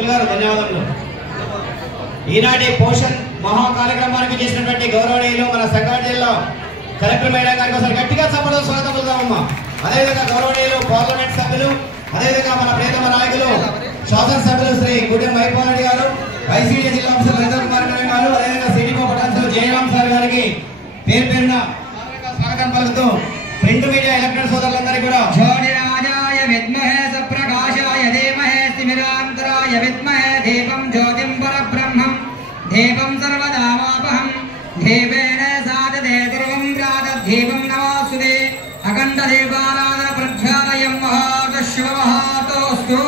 పంతులు గారు ధన్యవాదాలు. ఈనాటి పోషణ్ మహా కార్యక్రమానికి చేసినటువంటి గౌరవనీయులు మన సంగారెడ్డి జిల్లా కలెక్టర్ మేడం గారికి ఒకసారి గట్టిగా చప్పట్లు స్వాగతం పలుకుతామమ్మా. అదేవిధంగా గౌరవనీయులు పార్లమెంట్ సభ్యులు, అదేవిధంగా మన ప్రియతమ నాయకులు శాసనసభ్యులు శ్రీ గుడెం వైపారెడ్డి గారు, ఐసీడీ జిల్లా ఆఫీసర్ రవీంద్ర కుమార్ గారు, అదేవిధంగా సిడిపో పటాన్సులు జయరామ్ సార్ గారికి పేరు పేరున స్వాగతం పలుకుతూ ప్రింట్ మీడియా ఎలక్ట్రానిక్ సోదరులందరికీ కూడా జ్యోతిరాజాయ విద్మహే సప్రకాశాయ ధీమహి స్థిమిరాంతరాయ విద్మహే దీపం జ్యోతిం పరబ్రహ్మం దీపం సర్వదామాపహం దీపేన సాధతే ధ్రువం ప్రాతద్దీపం నమోస్తుతే అఖండ దీపారాధన ప్రజ్వాలయం మహాదశివమహాతోస్తు.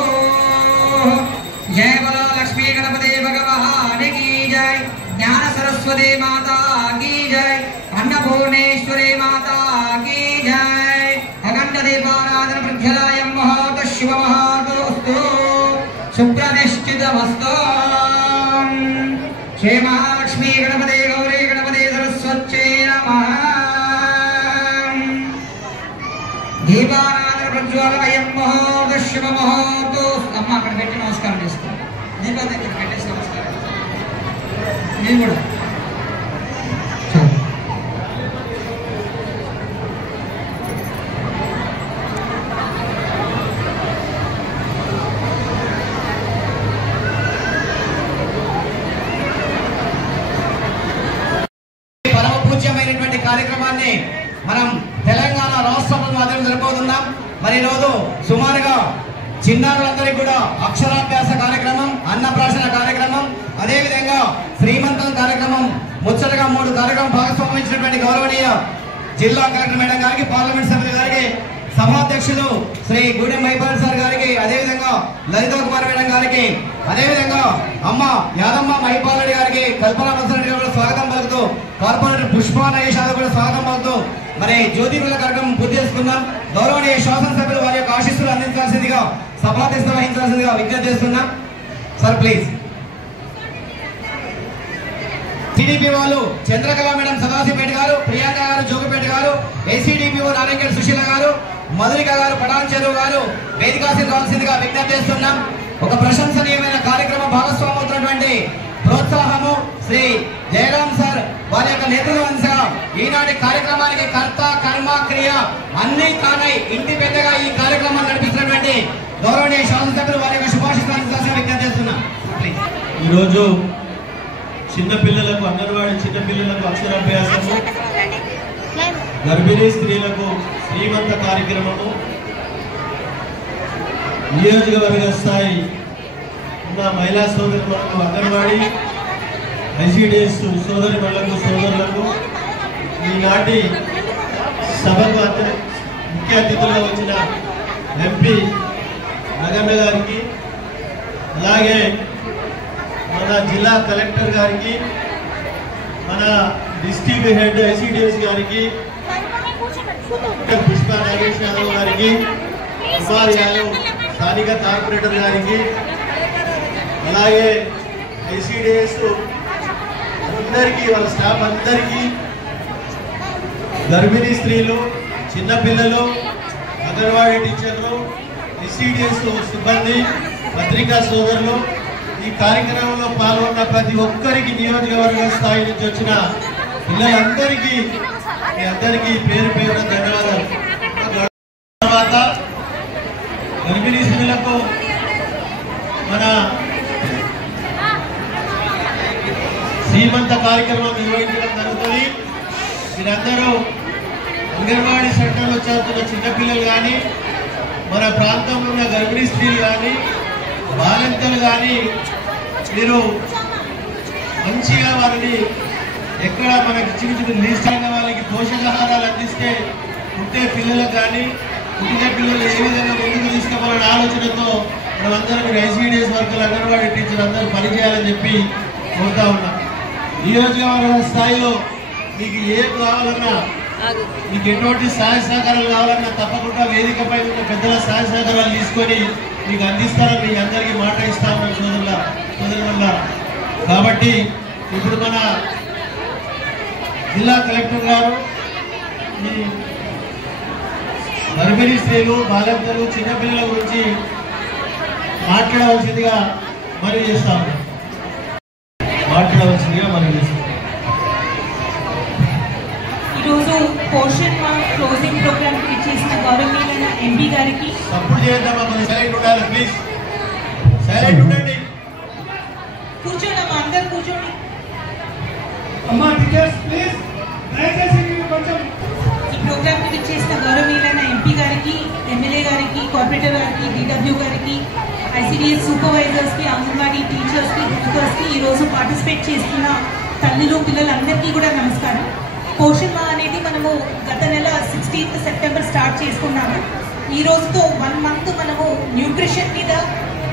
జయ బలో లక్ష్మీ గణపతి భగవాన్ కీ జై, జ్ఞాన సరస్వతి మాతా కీ జై, अन्नपूर्णेश्वरी माता की जय. अखंड दीपाराधन प्रज्वलायं महाशिव महादोस्तु सुप्रतिष्ठितमस्तु. श्री महालक्ष्मी गणपति गौरी गणपति सरस्वत्यै नमः. दीपाराधन प्रज्वलायं महाशिव महादोस्तु. अम्मा अక్కడ పెట్టి నమస్కారం చేసుకో. దీపం దగ్గర పెట్టేసి నమస్కారం. నేను కూడా కార్యక్రమాన్ని మనం తెలంగాణ రాష్ట్ర మాధ్యమం జరుపుతున్నాం. మరి రోజు సుమారుగా చిన్నారులందరికీ కూడా అక్షరాభ్యాస కార్యక్రమం, అన్నప్రాశన కార్యక్రమం, అదేవిధంగా శ్రీమంతం కార్యక్రమం, ముచ్చటగా 3 కార్యక్రమం భాగస్వామించినటువంటి గౌరవనీయ జిల్లా కలెక్టర్ మేడం గారికి, పార్లమెంట్ సభ్యులు గారికి, సభాధ్యక్షులు శ్రీ గూడెం వైపాల్ సార్ గారికి, అదేవిధంగా లలిత కుమార్ మేడం గారికి, అదేవిధంగా అమ్మ యాదమ్మ మహిపాలరెడ్డి గారికి, కల్పన బసరెడ్డి గారు కూడా స్వాగతం పలుకుతూ, కార్పొరేటర్ పుష్పా నయేష్ యాదవ్ కూడా స్వాగతం పలుకుతూ మరి జ్యోతిర్మల కార్యక్రమం పూర్తి చేసుకున్నాం. గౌరవనీయ శాసనసభ్యులు వారి యొక్క ఆశీస్సులు అందించాల్సిందిగా, సభాధ్యక్షత వహించాల్సిందిగా విజ్ఞప్తి చేస్తున్నాం. Sir please. టీడీపీ వాళ్ళు చంద్రకళ మేడం సదాశివపేట గారు, ప్రియాంక గారు జోగిపేట గారు, ఏసీడీపీఓ నారాయణగేట్ సుశీల గారు, మధురిక గారు పటాన్ చెరువు గారు వేదికాసీన్ కావాల్సిందిగా విజ్ఞప్తి చేస్తున్నాం. ఒక ప్రశంసనీయమైన కార్యక్రమం భాగస్వామి అవుతున్నటువంటి ప్రోత్సాహము శ్రీ జయరామ్ సార్ వారి యొక్క నేతృత్వంగా ఈనాటి కార్యక్రమానికి కర్త కర్మ క్రియ అన్ని తానై ఇంటి పెద్దగా ఈ కార్యక్రమాన్ని నడిపిస్తున్నటువంటి గౌరవనీయ శాసనసభ్యులు వారి యొక్క శుభాశీస్సులు అందించాల్సిన విజ్ఞప్తి చేస్తున్నాం. ఈరోజు చిన్నపిల్లలకు, అంగన్వాడీ చిన్నపిల్లలకు అక్షరాభ్యాసము, గర్భిణీ స్త్రీలకు శ్రీమంత కార్యక్రమము, నియోజకవర్గ స్థాయి ఉన్న మహిళా సోదరులకు, అంగన్వాడీ ఐసీడీఎస్ సోదరిమణులకు, సోదరులకు ఈనాటి సభకు ముఖ్య అతిథులుగా వచ్చిన ఎంపీ నగన్న గారికి, అలాగే మన జిల్లా కలెక్టర్ గారికి, మన డిస్ట్రిక్ట్ హెడ్ ఐసీడీఎస్ గారికి, పుష్పా నాగేష్ యాదవ్ గారికి, కుమార్ యాదవ్ స్థానిక కార్పొరేటర్ గారికి, అలాగే ఐసీడీఎస్ అందరికీ, వాళ్ళ స్టాఫ్ అందరికీ, గర్భిణీ స్త్రీలు, చిన్నపిల్లలు, అంగన్వాడీ టీచర్లు, ఐసీడీఎస్ సిబ్బంది, పత్రికా సోదరులు, ఈ కార్యక్రమంలో పాల్గొన్న ప్రతి ఒక్కరికి, నియోజకవర్గ స్థాయి నుంచి వచ్చిన పిల్లలందరికీ మీ అందరికీ పేరు పేరున ధన్యవాదాలు. తర్వాత గర్భిణీ స్త్రీలకు మన శ్రీమంత కార్యక్రమం నిర్వహించడం జరుగుతుంది. మీరందరూ అంగన్వాడీ సెంటర్లో చదువుతున్న చిన్నపిల్లలు కానీ, మన ప్రాంతంలో ఉన్న గర్భిణీ స్త్రీలు కానీ, బాలింతలు కానీ మీరు మంచిగా వారిని ఎక్కడ మనకి చిన్న చిన్న లీస్టైన వాళ్ళకి పోషకాహారాలు అందిస్తే పుట్టే పిల్లలకు కానీ, పుట్టిన పిల్లలు ఏ విధంగా ముందుకు తీసుకోవాలనే ఆలోచనతో మనమందరం ఐసీడీఎస్ వర్కర్లు, అంగన్వాడీ టీచర్లు అందరూ పనిచేయాలని చెప్పి కోరుతా ఉన్నాం. నియోజకవర్గ స్థాయిలో మీకు ఏం కావాలన్నా, మీకు ఎటువంటి సహాయ సహకారాలు కావాలన్నా తప్పకుండా వేదికపై ఉన్న పెద్దల సహాయ సహకారాలు తీసుకొని మీకు అందిస్తారని మీ అందరికీ మాట ఇస్తా ఉన్నాం సోదరుల. కాబట్టి ఇప్పుడు మన జిల్లా కలెక్టర్ గారు ఈ గర్భిణీ స్త్రీలు, బాలింతలు, చిన్నపిల్లల గురించి మాట్లాడవలసిందిగా మనవి చేస్తాము. మాట్లాడవలసిందిగా మనవి చేస్తాం. ఈరోజు పోషన్ క్లోజింగ్ ప్రోగ్రామ్ కి చేసిన గౌరవనీయులైన ఎంపీ గారికి సపోర్ట్ చేద్దామా, కొంచెం సైలెంట్ ఉండాలి ప్లీజ్, సైలెంట్ ఉండండి. కూర్చోండి అందరు కూర్చోండి. అమ్మా టీచర్స్ ప్లీజ్ దయచేసి మీరు కొంచెం ఈ ప్రోగ్రామ్ కి చేసిన గౌరవనీయులైన ఎంపీ గారికి, ఎమ్మెల్యే గారికి, కార్పొరేటర్ గారికి, డిడబ్ల్యూ గారికి, ఐసిడిఎస్ సూపర్వైజర్స్ కి, అంగన్వాడీ టీచర్స్ కి, హెల్పర్స్ కి, ఈ రోజు పార్టిసిపేట్ చేస్తున్న తల్లులు పిల్లలందరికీ కూడా నమస్కారం. పోషన్ మా అనేది మనము గత నెల 16th సెప్టెంబర్ స్టార్ట్ చేసుకున్నాము. ఈ రోజుతో 1 month మనము న్యూట్రిషన్ మీద,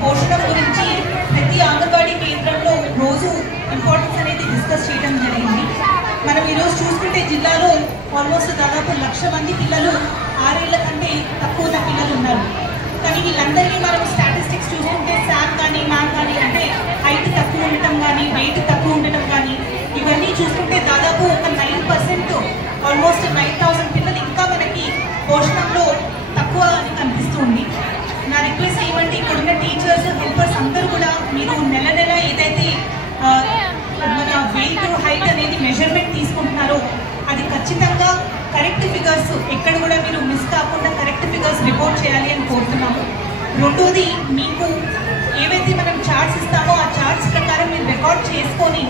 పోషణం గురించి ప్రతి అంగన్వాడీ కేంద్రంలో రోజు ఇంపార్టెన్స్ అనేది డిస్కస్ చేయడం జరిగింది. మనం ఈరోజు చూసుకుంటే జిల్లాలో ఆల్మోస్ట్ దాదాపు 1,00,000 మంది పిల్లలు 6 ఏళ్ల కంటే తక్కువ ఉన్న పిల్లలు ఉన్నారు. కానీ వీళ్ళందరినీ మనం స్టాటిస్టిక్స్ చూసుకుంటే శామ్ కానీ మ్యామ్ కానీ అంటే హైట్ తక్కువ ఉండటం కానీ, వెయిట్ తక్కువ ఉండటం కానీ, ఇవన్నీ చూసుకుంటే దాదాపు ఒక 9% ఆల్మోస్ట్ 9,000 పిల్లలు ఇంకా మనకి పోషణంలో తక్కువ అని కనిపిస్తుంది. నా రిక్వెస్ట్ ఏమంటే ఇక్కడున్న టీచర్స్, హెల్పర్స్ అందరూ కూడా మీరు నెల నెల ఏదైతే మన వెయిట్, హైట్ అనేది మెజర్మెంట్ తీసుకుంటున్నారో అది ఖచ్చితంగా కరెక్ట్ ఫిగర్స్ ఎక్కడ కూడా మీరు మిస్ కాకుండా కరెక్ట్ ఫిగర్స్ రిపోర్ట్ చేయాలి అని కోరుతున్నాము. రెండోది, మీకు ఏవైతే మనం చార్ట్స్ ఇస్తామో ఆ చార్ట్స్ ప్రకారం మీరు రికార్డ్ చేసుకొని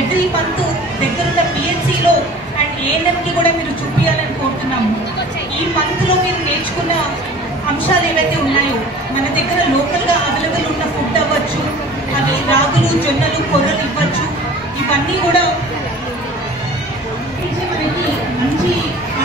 ఎవ్రీ మంత్ దగ్గరున్న పిహెచ్సిలో అండ్ ఏఎన్ఎంకి కూడా మీరు చూపించాలని కోరుతున్నాము. ఈ మంత్లో మీరు నేర్చుకున్న అంశాలు ఏవైతే ఉన్నాయో మన దగ్గర లోకల్గా అవైలబుల్ ఉన్న ఫుడ్ అవ్వచ్చు, అవి రాగులు, జొన్నలు, కొర్రలు ఇవ్వచ్చు. ఇవన్నీ కూడా మనకి మంచి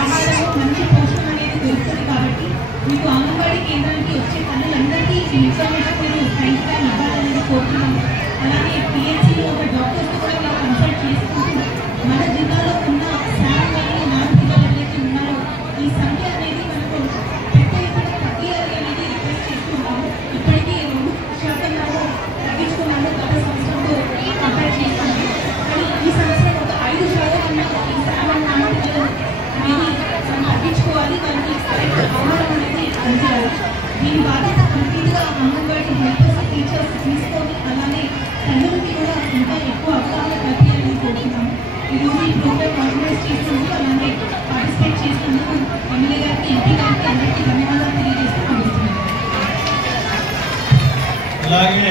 ఆహారం, మంచి పోషణం అనేది దొరుకుతుంది. కాబట్టి మీకు అంగన్వాడీ కేంద్రానికి వచ్చే తల్లులందరికీ ఈ ఇన్ఫర్మేషన్ మీరు టైంగా ఇవ్వాలనేది కోరుతున్నాము. అలాగే పిహెచ్సిలో ఒక డాక్టర్స్ కూడా మీరు కన్సల్ట్ చేసుకుంటూ మన జిల్లాలో ఉన్న శామ్ కానీ నాన్ పిల్లలు ఏదైతే ఉన్నారో ఈ సంఖ్య అనేది మనకు పెద్ద ఎత్తున తగ్గియాలి అనేది రిక్వెస్ట్ చేస్తున్నాము. ఇప్పటికీ 2% తగ్గించుకున్నాము గత సంవత్సరంతో కంపేర్ చేస్తాము. కానీ ఈ సంవత్సరం ఒక 5% ఈ శామ్ అండ్ నాన్ పిల్లలు అనేది మనం తగ్గించుకోవాలి. దానికి కరెక్ట్ ఆహారం అనేది అందించాలి. దీని బాధ్యత కంప్లీట్గా అంగన్వాడీ హెల్పర్స్, టీచర్స్ తీసుకొని అలానే తల్లులకి కూడా ఇంకా ఎక్కువ అవగాహన కల్పించాలని కోరుతున్నాము. ఈరోజు ఈ ప్రోగ్రామ్ ఆర్గనైజ్ చేసినందుకు అలానే పార్టిసిపేట్ చేసినందుకు ఎమ్మెల్యే గారికి, ఎంపీ గారికి అందరికీ ధన్యవాదాలు తెలియజేస్తూ పంపిస్తున్నాను. అలాగే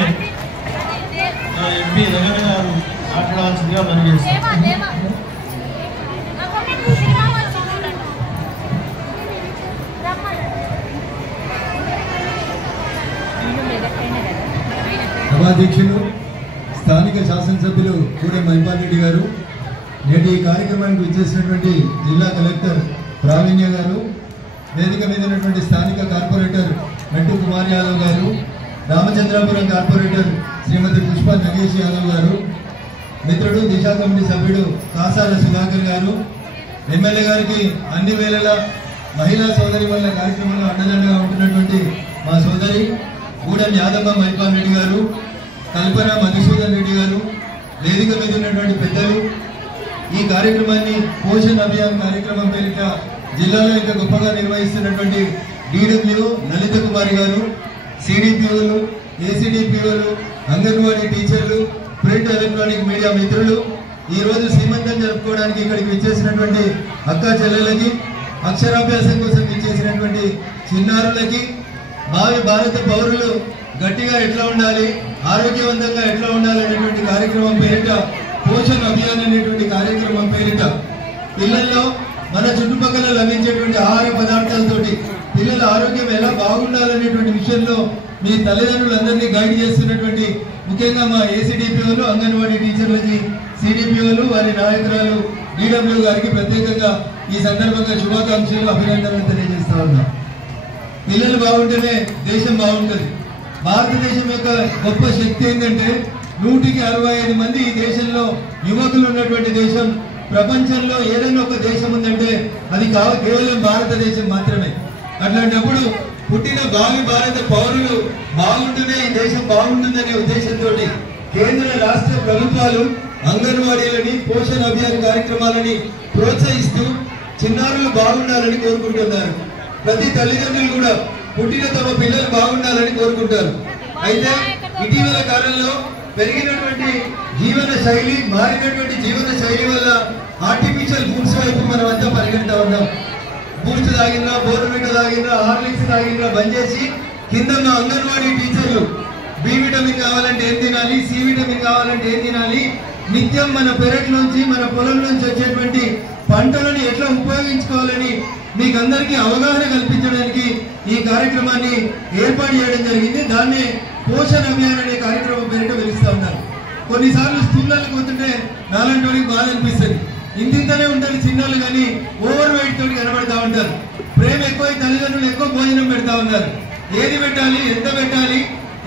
ఎంపీ దగ్గర గారు మాట్లాడాల్సిందిగా మనం చేస్తాం. సభాధ్యక్షులు, స్థానిక శాసనసభ్యులు కూడా మహిపాల్ రెడ్డి గారు, నేటి ఈ కార్యక్రమానికి విచ్చేసినటువంటి జిల్లా కలెక్టర్ ప్రావీణ్య గారు, వేదిక మీద ఉన్నటువంటి స్థానిక కార్పొరేటర్ మెట్టు కుమార్ యాదవ్ గారు, రామచంద్రాపురం కార్పొరేటర్ శ్రీమతి పుష్ప నగేష్ యాదవ్ గారు, మిత్రుడు దిశా కమిటీ సభ్యుడు కాసాల సుధాకర్ గారు, ఎమ్మెల్యే గారికి అన్ని వేళలా మహిళా సోదరి వల్ల కార్యక్రమంలో అండదండగా ఉంటున్నటువంటి మా సోదరి గూడెం యాదమ్మ మహిపాల్ రెడ్డి గారు, కల్పన మధుసూదన్ రెడ్డి గారు, వేదిక మీద ఉన్నటువంటి పెద్దలు, ఈ కార్యక్రమాన్ని పోషణ్ అభియాన్ కార్యక్రమం పేరిట జిల్లాలో ఇంకా గొప్పగా నిర్వహిస్తున్నటువంటి డిడబ్ల్యూ లలిత కుమారి గారు, సిడిపిఓలు, ఏసీడిపిఓలు, అంగన్వాడీ టీచర్లు, ప్రింట్ ఎలక్ట్రానిక్ మీడియా మిత్రులు, ఈ రోజు సీమంతం జరుపుకోవడానికి ఇక్కడికి విచ్చేసినటువంటి అక్కా చెల్లెలకి, అక్షరాభ్యాసం కోసం విచ్చేసినటువంటి చిన్నారులకి, భావి భారత పౌరులు గట్టిగా ఎట్లా ఉండాలి, ఆరోగ్యవంతంగా ఎట్లా ఉండాలి అనేటువంటి కార్యక్రమం పేరిట, పోషణ్ అభియాన్ అనేటువంటి కార్యక్రమం పేరిట పిల్లల్లో మన చుట్టుపక్కల లభించేటువంటి ఆహార పదార్థాలతోటి పిల్లల ఆరోగ్యం ఎలా బాగుండాలనేటువంటి విషయంలో మీ తల్లిదండ్రులందరినీ గైడ్ చేస్తున్నటువంటి ముఖ్యంగా మా ఏసీడిపిఓలు, అంగన్వాడీ టీచర్లకి, సిడిపిఓలు, వారి నాయకురాలు డిడబ్ల్యూ గారికి ప్రత్యేకంగా ఈ సందర్భంగా శుభాకాంక్షలు, అభినందనలు తెలియజేస్తా ఉన్నాం. పిల్లలు బాగుంటేనే దేశం బాగుంటుంది. భారతదేశం యొక్క గొప్ప శక్తి ఏంటంటే 165 మంది ఈ దేశంలో యువకులు ఉన్నటువంటి దేశం. ప్రపంచంలో ఏదైనా ఒక దేశం ఉందంటే అది కేవలం భారతదేశం మాత్రమే. అట్లాంటప్పుడు పుట్టిన భావి భారత పౌరులు బాగుంటేనే ఈ దేశం బాగుంటుందనే ఉద్దేశంతో కేంద్ర రాష్ట్ర ప్రభుత్వాలు అంగన్వాడీలని, పోషణ్ అభియాన్ కార్యక్రమాలని ప్రోత్సహిస్తూ చిన్నారులు బాగుండాలని కోరుకుంటున్నారు. ప్రతి తల్లిదండ్రులు కూడా పుట్టిన తమ పిల్లలు బాగుండాలని కోరుకుంటారు. అయితే ఇటీవల కాలంలో పెరిగినటువంటి జీవన శైలి, మారినటువంటి జీవన శైలి వల్ల ఆర్టిఫిషియల్ ఫుడ్స్ వైపు మనం అంతా పరిగెడతా ఉన్నాం. బూస్ట్ తాగినా, బోర్నవిటా తాగినా, హార్లిక్స్ తాగినా బంద్ చేసి కింద మా అంగన్వాడీ టీచర్లు బి విటమిన్ కావాలంటే ఏం తినాలి, సి విటమిన్ కావాలంటే ఏం తినాలి, నిత్యం మన పెరట్ నుంచి మన పొలం నుంచి వచ్చేటువంటి పంటలను ఎట్లా ఉపయోగించుకోవాలని మీకు అందరికీ అవగాహన కల్పించడానికి ఈ కార్యక్రమాన్ని ఏర్పాటు చేయడం జరిగింది. దాన్ని పోషణ్ అభియాన్ అనే కార్యక్రమం పేరిట పిలుస్తా ఉన్నారు. కొన్నిసార్లు స్కూళ్ళకి పోతుంటే నాలాంటి వాడికి బాధ అనిపిస్తుంది. ఇంతింతనే ఉంటారు చిన్నోళ్ళు, కానీ ఓవర్ వెయిట్ తోటి కనబడతా ఉంటారు. ప్రేమ ఎక్కువ, తల్లిదండ్రులు ఎక్కువ భోజనం పెడతా ఉన్నారు. ఏది పెట్టాలి, ఎంత పెట్టాలి,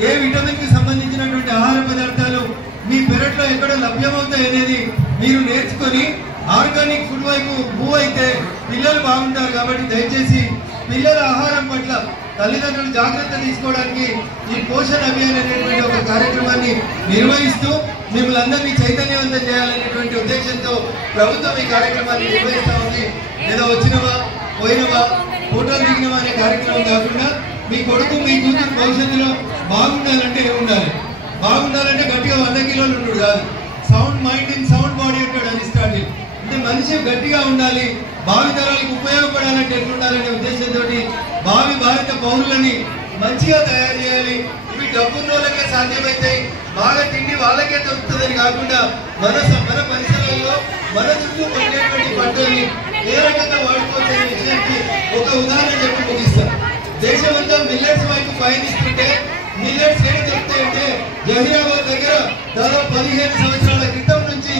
ఏ విటమిన్ కి సంబంధించినటువంటి ఆహార పదార్థాలు మీ పెరట్లో ఎక్కడ లభ్యమవుతాయి అనేది మీరు నేర్చుకొని ఆర్గానిక్ ఫుడ్ వైపు మూవ్ అయితే పిల్లలు బాగుంటారు. కాబట్టి దయచేసి పిల్లల ఆహారం పట్ల తల్లిదండ్రులు జాగ్రత్త తీసుకోవడానికి ఈ పోషణ్ అభియాన్ అనేటువంటి ఒక కార్యక్రమాన్ని నిర్వహిస్తూ మిమ్మల్ని అందరినీ చైతన్యవంతం చేయాలనేటువంటి ఉద్దేశంతో ప్రభుత్వం ఈ కార్యక్రమాన్ని నిర్వహిస్తా ఉంది. ఏదో వచ్చినవా పోయినవా ఫోటోలు దిగినవా అనే కార్యక్రమం కాకుండా మీ కొడుకు మీ కూతురు భవిష్యత్తులో బాగుండాలంటే ఏముండాలి, బాగుండాలంటే గట్టిగా 100 కిలోలు ఉంటాడు కాదు, sound mind in sound body అంటాడు అరిస్టాటిల్. అంటే మనిషి గట్టిగా ఉండాలి, భావి తరాలకు ఉపయోగపడాలంటే ఎట్లుండాలనే ఉద్దేశంతో భావి భారత పౌరులని మంచిగా తయారు చేయాలి. ఇవి డబ్బున్న వాళ్ళకే సాధ్యమవుతాయి, బాగా తిండి వాళ్ళకే దొరుకుతుందని కాకుండా మన పరిసరాల్లో మన చుట్టూ పండేటువంటి పంటల్ని ఏ రకంగా వాడుకోవచ్చనే విషయానికి ఒక ఉదాహరణ చెప్పి ముగిస్తాం. దేశమంతా మిల్లెట్స్ వైపు పయనిస్తుంటే మిల్లెట్స్ ఏం దొరుకుతాయంటే జహీరాబాద్ దగ్గర దాదాపు 15 సంవత్సరాల క్రితం నుంచి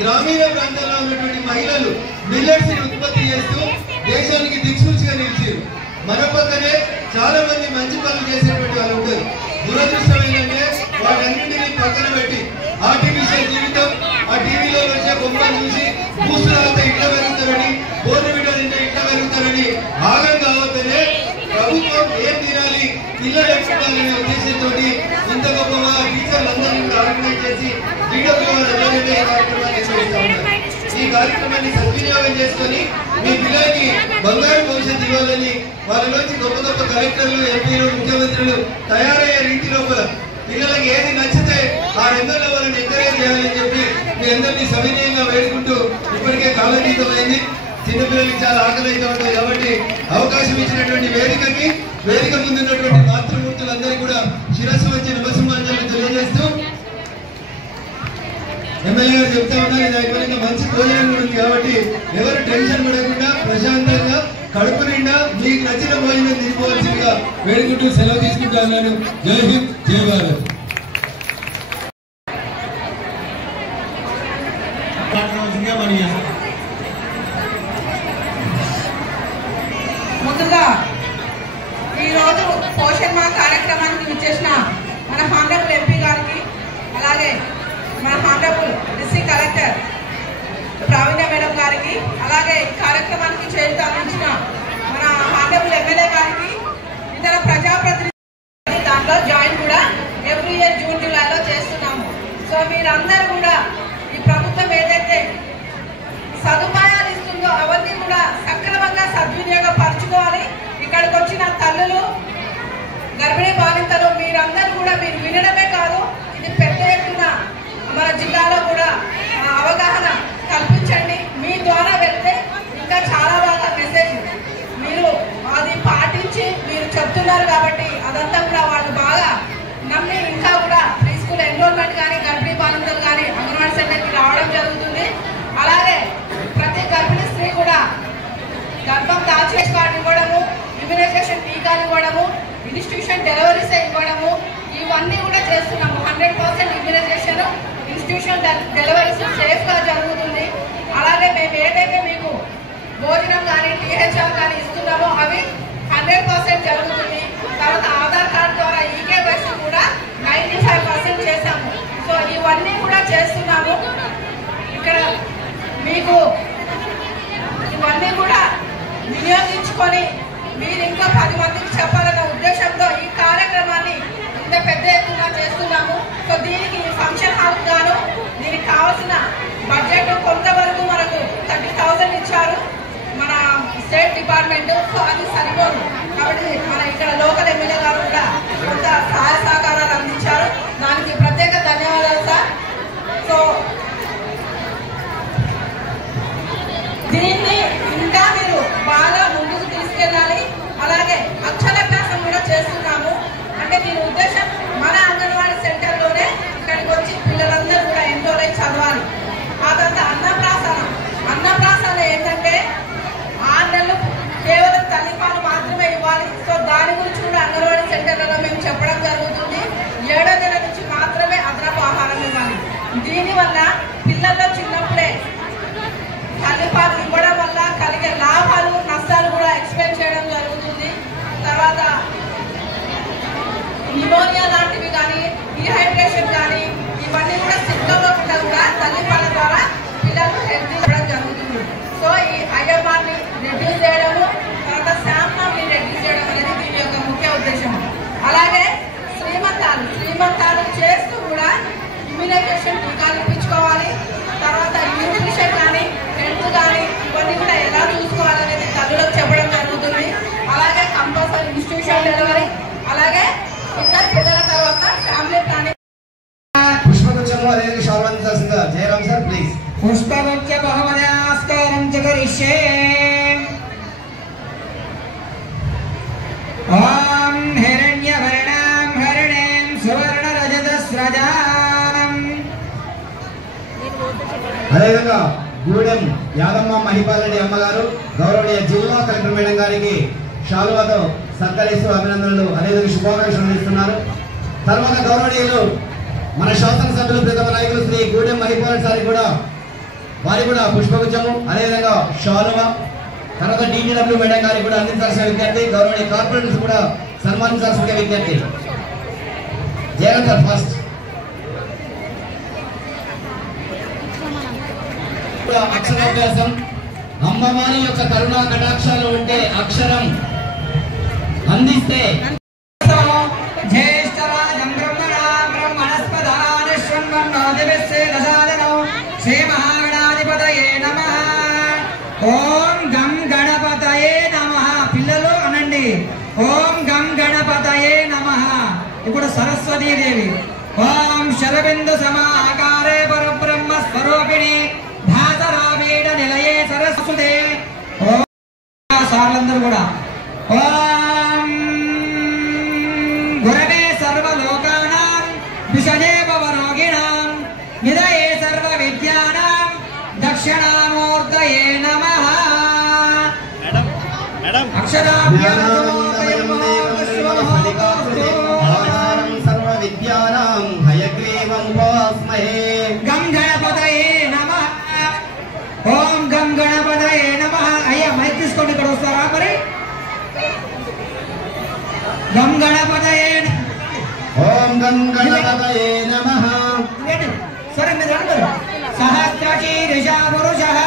గ్రామీణ ప్రాంతాల్లో ఉన్నటువంటి మహిళలు మిల్లెట్స్ ని ఉత్పత్తి చేస్తూ దేశానికి దిక్సూచిగా నిలిచారు. మన పక్కనే చాలా మంది మంచి పనులు చేసేటువంటి వాళ్ళు ఉంటారు. దురదృష్టం ఏంటంటే వాటన్నింటినీ పక్కన పెట్టి ఆర్టిఫిషియల్ జీవితం, ఆ టీవీలో వచ్చే బొమ్మలు చూసి బూస్ట్ తాగితే ఇట్లా పెరుగుతారని, బోర్నవిటా తింటే ఇట్లా పెరుగుతారని ఆగం కావద్దనే ప్రభుత్వం ఏం తినాలి, పిల్లలు ఎట్లుండాలనే ఉద్దేశంతో ఇంత గొప్పగా టీచర్లందరినీ కూడా ఆర్గనైజ్ చేసి ఈ కార్యక్రమాన్ని సద్వినియోగం చేసుకొని మీ పిల్లలకి బంగారు భవిష్యత్తు ఇవ్వాలని, వాళ్ళలోంచి గొప్ప గొప్ప కలెక్టర్లు, ఎంపీలు, ముఖ్యమంత్రులు తయారయ్యే రీతి లోపల పిల్లలకి ఏది నచ్చితే ఆ రంగంలో వాళ్ళని ఎంకరేజ్ చేయాలని చెప్పి మీ అందరినీ సవినయంగా వేడుకుంటూ, ఇప్పటికే కాలనీతమైంది, చిన్నపిల్లలకి చాలా ఆకలి అయితే ఉంటుంది కాబట్టి అవకాశం ఇచ్చినటువంటి వేదిక ముందున్నటువంటి మాతృమూర్తులందరికీ కూడా శిరస్సు వచ్చి నమస్సుమాంజలు తెలియజేస్తూ ఎమ్మెల్యే గారు చెప్తా ఉన్నారు, ఇది అయిపోయిన మంచి భోజనం కూడా ఉంది కాబట్టి ఎవరు టెన్షన్ పడకుండా ప్రశాంతంగా కడుపు నిండా మీకు నచ్చిన భోజనం తీసుకోవాల్సిందిగా వేడుకుంటూ సెలవు తీసుకుంటా ఉన్నాను. జై హింద్, జై భారత్. ముందుగా ఈరోజు పోషణ్ మా కార్యక్రమానికి విచ్చేసిన మన హానరబుల్ ఎంపీ గారికి, అలాగే మన హానరబుల్ డిస్ట్రిక్ట్ కలెక్టర్ ప్రావీణ్య మేడం గారికి, అలాగే ఈ కార్యక్రమానికి చేయూత అందించిన మన హానరబుల్ ఎమ్మెల్యే గారికి, ఇతర ప్రజాప్రతినిధులు దాంట్లో జాయిన్ కూడా ఎవ్రీ ఇయర్ జూన్ జూలైలో చేస్తున్నాము. సో మీరందరూ కూడా ఈ ప్రభుత్వం ఏదైతే సదుపాయాలు ఇస్తుందో అవన్నీ కూడా సక్రమంగా సద్వినియోగపరచుకోవాలి. ఇక్కడికి వచ్చిన తల్లులు, గర్భిణీ బాలింతలు మీరందరూ కూడా మీరు వినడమే కాదు, ఇది పెద్ద ఎత్తున మన జిల్లాలో కూడా అవగాహన కల్పించండి. మీ ద్వారా వెళ్తే ఇంకా చాలా బాగా మెసేజ్ మీరు అది పాటించి మీరు చెప్తున్నారు కాబట్టి అదంతా కూడా వాళ్ళు బాగా నమ్మి ఇంకా కూడా ప్రీ స్కూల్ ఎన్రోల్మెంట్ కానీ గర్భిణీ బాలింతలు కానీ అంగన్వాడీ సెంటర్కి రావడం జరుగుతుంది. అలాగే ప్రతి గర్భిణీ స్త్రీ కూడా గర్భం దాల్చే కార్డు ఇవ్వడము, ఇమ్యునైజేషన్ టీకాలు ఇవ్వడము, ఇన్స్టిట్యూషన్ డెలివరీస్ ఇవ్వడము, ఇవన్నీ కూడా చేస్తున్నాము. 100% ఇమ్యునైజేషన్, ఇన్స్టిట్యూషన్ డెలివరీస్ సేఫ్ గా జరుగుతుంది. అలాగే మేము ఏదైతే మీకు భోజనం కానీ టీహెచ్ఆర్ కానీ ఇస్తున్నామో అవి 100% జరుగుతుంది. తర్వాత ఆధార్ కార్డు ద్వారా ఈకేవైసీ కూడా 95% చేశాము. సో ఇవన్నీ కూడా చేస్తున్నాము. ఇక్కడ మీకు ఇవన్నీ కూడా వినియోగించుకొని మీరు ఇంకా 10 మందికి చెప్పాలన్న ఉద్దేశంతో ఈ కార్యక్రమాన్ని ఇంత పెద్ద ఎత్తున చేస్తున్నాము. సో దీనికి ఫంక్షన్ హాల్ గాను దీనికి కావాల్సిన బడ్జెట్ కొంతవరకు మనకు 30,000 ఇచ్చారు మన స్టేట్ డిపార్ట్మెంట్. సో అది సరిపోదు కాబట్టి మన ఇక్కడ లోకల్ ఎమ్మెల్యే గారు కూడా కొంత సహాయ సహకారాలు అందించారు. న్యూమోనియా లాంటివి కానీ డిహైడ్రేషన్ కానీ ఇవన్నీ కూడా సిద్ధంగా కూడా తల్లిపాల ద్వారా పిల్లలు హెల్తీ ఇవ్వడం జరుగుతుంది. సో ఈ ఐఎంఆర్ని రెడ్యూస్ చేయడము, తర్వాత శాంప్ని రెడ్యూస్ చేయడం అనేది దీని యొక్క ముఖ్య ఉద్దేశం. అలాగే శ్రీమంతాలు చేస్తూ కూడా ఇమ్యునైజేషన్ టీకాలు ఇప్పించుకోవాలి. తర్వాత న్యూట్రిషన్ కానీ హెల్త్ కానీ ఇవన్నీ కూడా ఎలా చూసుకోవాలనేది తల్లులకు చెప్పడం జరుగుతుంది. అలాగే కంపల్సరీ ఇన్స్టిట్యూషన్ డెలివరీ, అలాగే ఇద్దరు పిల్లల తర్వాత ఫ్యామిలీ ప్లానింగ్. పుష్పగుచ్చము అదేవిధంగా షాల్ అందించాల్సిందిగా జయరామ్ సార్ ప్లీజ్. పుష్పగుచ్చ బహుమన్యాస్కారం చ కరిష్యే. ఓం హిరణ్యవర్ణాం హరిణీం సువర్ణరజతస్రజాం. అదేవిధంగా గూడెం యాదమ్మ మహిపాలరెడ్డి అమ్మగారు గౌరవనీయ జిల్లా కలెక్టర్ మేడం గారికి శాలువాతో సత్కరిస్తూ అభినందనలు అదేవిధంగా శుభాకాంక్షలు అందిస్తున్నారు. తర్వాత గౌరవనీయులు మన శాసనసభ్యులు ప్రీతమ నాయకులు శ్రీ గూడెం మహిపాలరెడ్డి సార్ కూడా వారికి కూడా పుష్పగుచ్చము అదేవిధంగా శాలువా, తర్వాత DTW మేడం గారికి కూడా అందించాల్సిన విజ్ఞప్తి. గౌరవనీయ కార్పొరేటర్స్ కూడా సన్మానించాల్సిన విజ్ఞప్తి. Jayaram sir first. అక్షరాభ్యాసం అమ్మవారి యొక్క కరుణా కటాక్షాలు ఉంటే అక్షరం అందిస్తే జ్యేష్ఠరాజం బ్రహ్మణస్పదానశ్వన్వన్నోదివిశ్వేదసాదనం శ్రీ మహాగణాధిపతయే నమః. ఓం గం గణపతయే నమః. పిల్లలు అనండి ఓం గం గణపతయే నమః. ఇప్పుడు సరస్వతీదేవి ఓం శరబిందు సమాకారే పరబ్రహ్మ స్వరూపిణి ధాతరావీడ నిలయే సరస్వతే. ఓం సార్లందరూ కూడా ఓం గురవే సర్వలోకానాం విషజే భవరోగిణాం నిదయే సర్వ విద్యానాం దక్షిణామూర్తయే నమః. సర్వ విద్యానాం హయగ్రీవం ఉపాస్మహే. గం గణపతయే నమః. ఓం గం గణపతయే నమః. అయ్యా మైక్ తీసుకోండి, ఇక్కడ వస్తారా మరి? గం గణపతయే. ఓం గం గణపతయే నమః. సరే మీరు అందరూ సహస్రశీర్ష పురుషః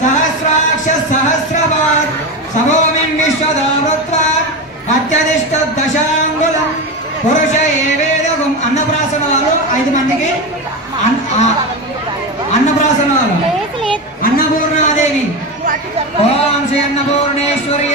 సహస్రాక్ష సహస్రపాద్ సమోమిన్ విశ్వదావృత్వాత్ అత్యధిష్ట దశాంగులం పురుష ఏవేదగుం. అన్నప్రాసన వాళ్ళు 5 మందికి అన్నప్రాసన వాళ్ళు అన్నపూర్ణాదేవి. ఓం శ్రీ అన్నపూర్ణేశ్వరి.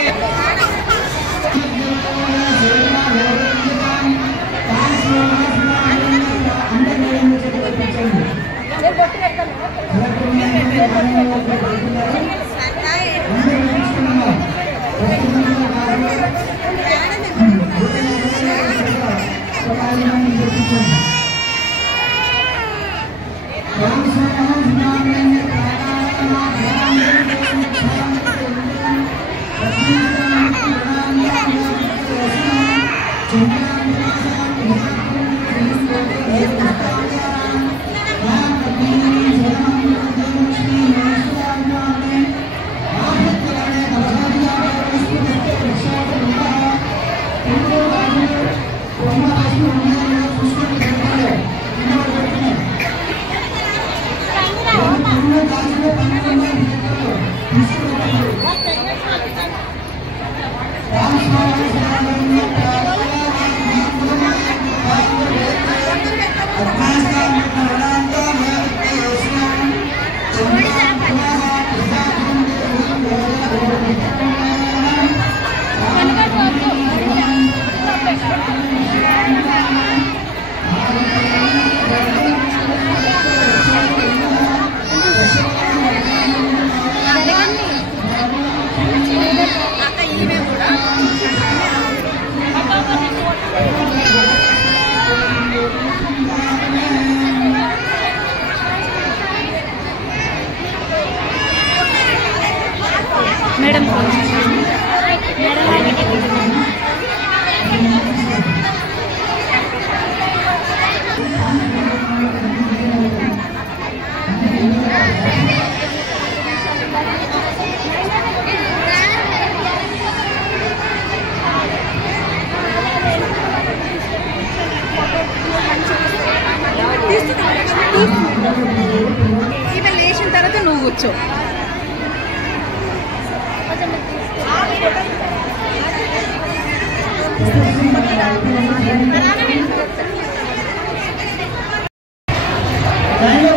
కూర్చో.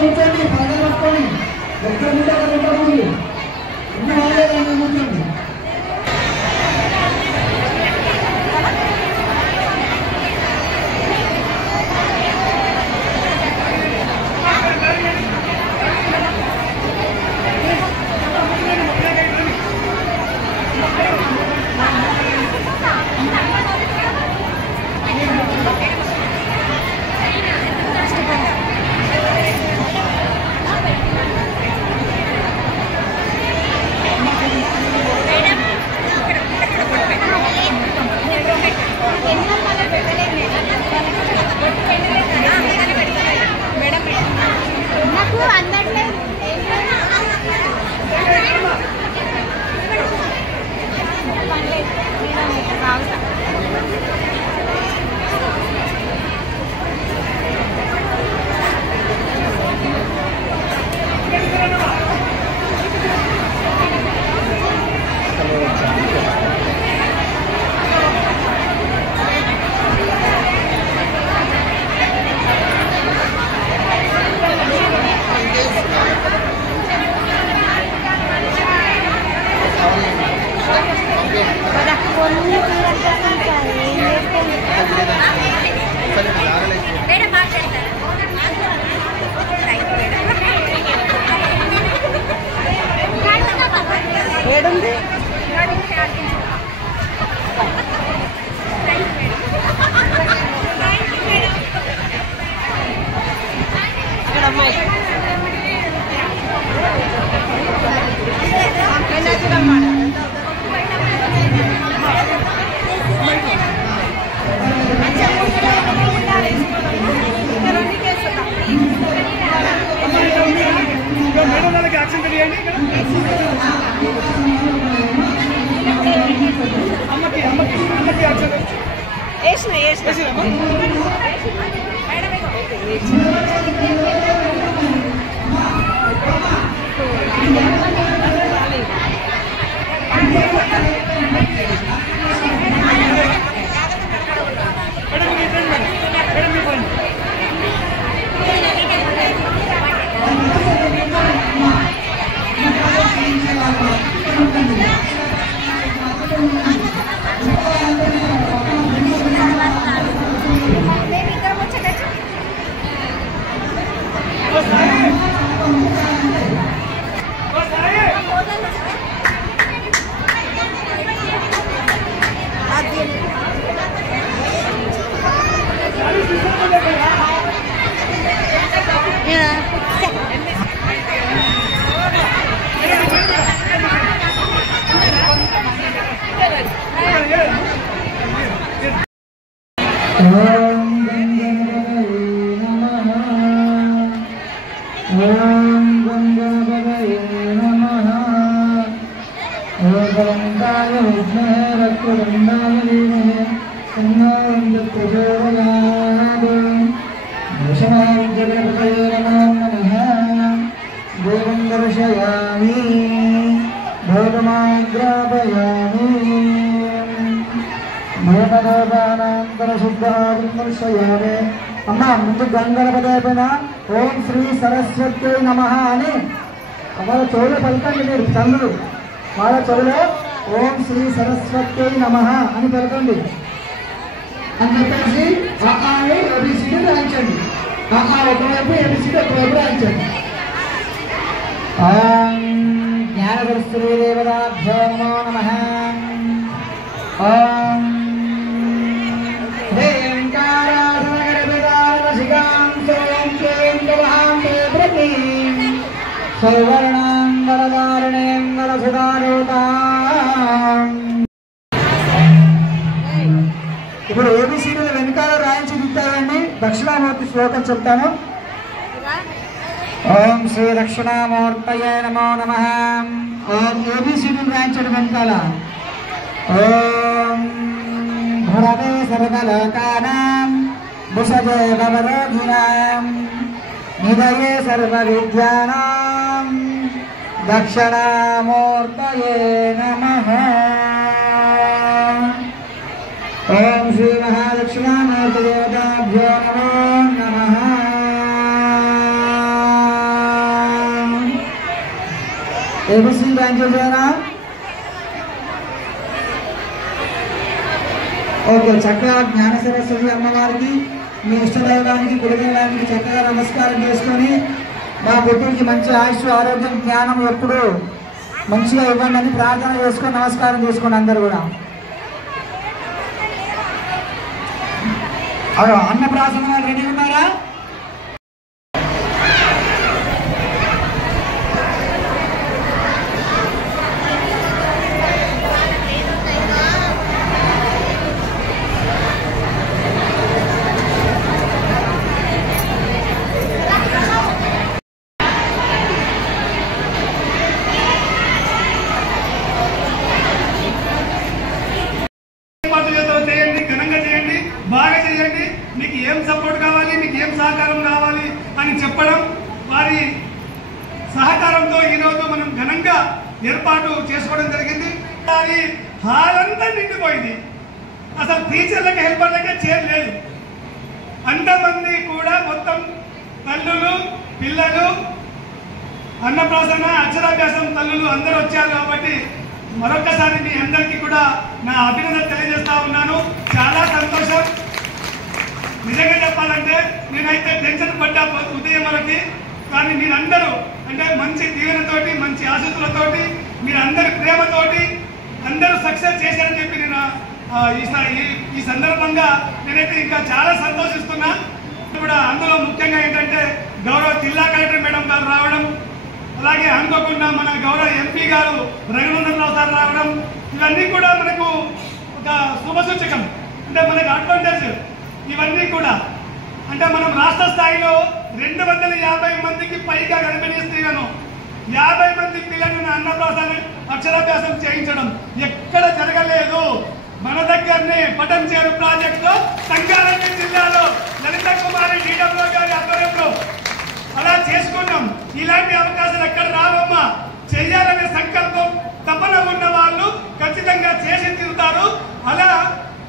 కూర్చోండి, పక్కన పట్టుకొని ఎక్కడ కూర్చోండి. అమ్మ ముందు గంగణపదేపైన ఓం శ్రీ సరస్వతి నమః అని వాళ్ళ చెవులో పలకండి. మీరు తల్లులు వాళ్ళ చెవులో ఓం శ్రీ సరస్వతి నమః అని పలకండి అని చెప్పేసి ఏబిసిడి రాయించండి. ఒకవైపు ఏబిసిడి ఒకవైపు రాయించండి. ఓం జ్ఞానసరస్వతీ దేవతాభ్యో నమో నమః. ఓం ఇప్పుడు ఏబిసిడీలు వెనకాల రాయించి దిద్దారండి. దక్షిణామూర్తి శ్లోకం చెప్తాను. ఓం శ్రీ దక్షిణామూర్తయే నమో నమః. ఓం ఏబిసిడీలు రాయించండి వెనకాల. ఓం భరతే సర్వలోకానాం భుషజే భవరోగిణాం నిధయే సర్వ విద్యానాం దక్షిణామూర్తయే నమః. ఓం శ్రీ మహాదక్షిణామూర్తిదేవతాభ్యో నమో నమః. ఏబిసి బ్యాంక్ చేశారా? ఓకే, చక్కగా జ్ఞాన సరస్వతి అమ్మవారికి మీ ఇష్టదైవానికి గురుదేవానికి చక్కగా నమస్కారం చేసుకొని మా పుట్టికి మంచి ఆయుష్ ఆరోగ్యం జ్ఞానం ఎప్పుడు మంచిగా ఇవ్వండి అని ప్రార్థన చేసుకొని నమస్కారం చేసుకోండి అందరు కూడా. అన్నప్రాసన రెడీ ఉన్నారా? చేయండి, ఘనంగా చేయండి, బాగా చేయండి, మీకు ఏం సపోర్ట్ కావాలి, మీకు ఏం సహకారం కావాలి అని చెప్పడం, వారి సహకారంతో ఈరోజు మనం ఘనంగా ఏర్పాటు చేసుకోవడం జరిగింది. అది హాల్ అంతా నిండిపోయింది. అసలు టీచర్లకి హెల్పర్లకే చేయలేదు. అంతమంది కూడా మొత్తం తల్లులు, పిల్లలు, అన్నప్రాసన, అక్షరాభ్యాసం తల్లులు అందరూ వచ్చారు. కాబట్టి మరొకసారి మీ అందరికీ కూడా నా అభినందన తెలియజేస్తా ఉన్నాను. చాలా సంతోషం. నిజంగా చెప్పాలంటే నేనైతే టెన్షన్ పడ్డా ఉదయం వరకు. కానీ మీరందరూ అంటే మంచి దీవెనతోటి, మంచి ఆశీస్సులతోటి, మీరందరి ప్రేమతోటి అందరూ సక్సెస్ చేశారని చెప్పి నేను ఈ సందర్భంగా నేనైతే ఇంకా చాలా సంతోషిస్తున్నా కూడా. అందులో ముఖ్యంగా ఏంటంటే గౌరవ జిల్లా కలెక్టర్ మేడం గారు రావడం, అలాగే అనుకోకుండా మన గౌరవ ఎంపీ గారు రఘునందన్ రావు సార్ రావడం, ఇవన్నీ కూడా మనకు ఒక శుభసూచకం. అంటే మనకు అడ్వాంటేజ్ ఇవన్నీ కూడా. అంటే మనం రాష్ట్ర స్థాయిలో 250 మందికి పైగా గర్భిణీ స్త్రీలను 50 మంది పిల్లలను అన్నప్రాసన అక్షరాభ్యాసం చేయించడం ఎక్కడ జరగలేదు. మన దగ్గరనే పటంచేరు ప్రాజెక్టులో సంగారెడ్డి జిల్లాలో లలిత కుమారి డీడబ్ల్యూ గారి ఆధ్వర్యంలో అలా చేసుకున్నాం. ఇలాంటి అవకాశాలు ఎక్కడ రావమ్మా. చెయ్యాలనే సంకల్పం, తపన ఉన్న వాళ్ళు ఖచ్చితంగా చేసి తీరుతారు. అలా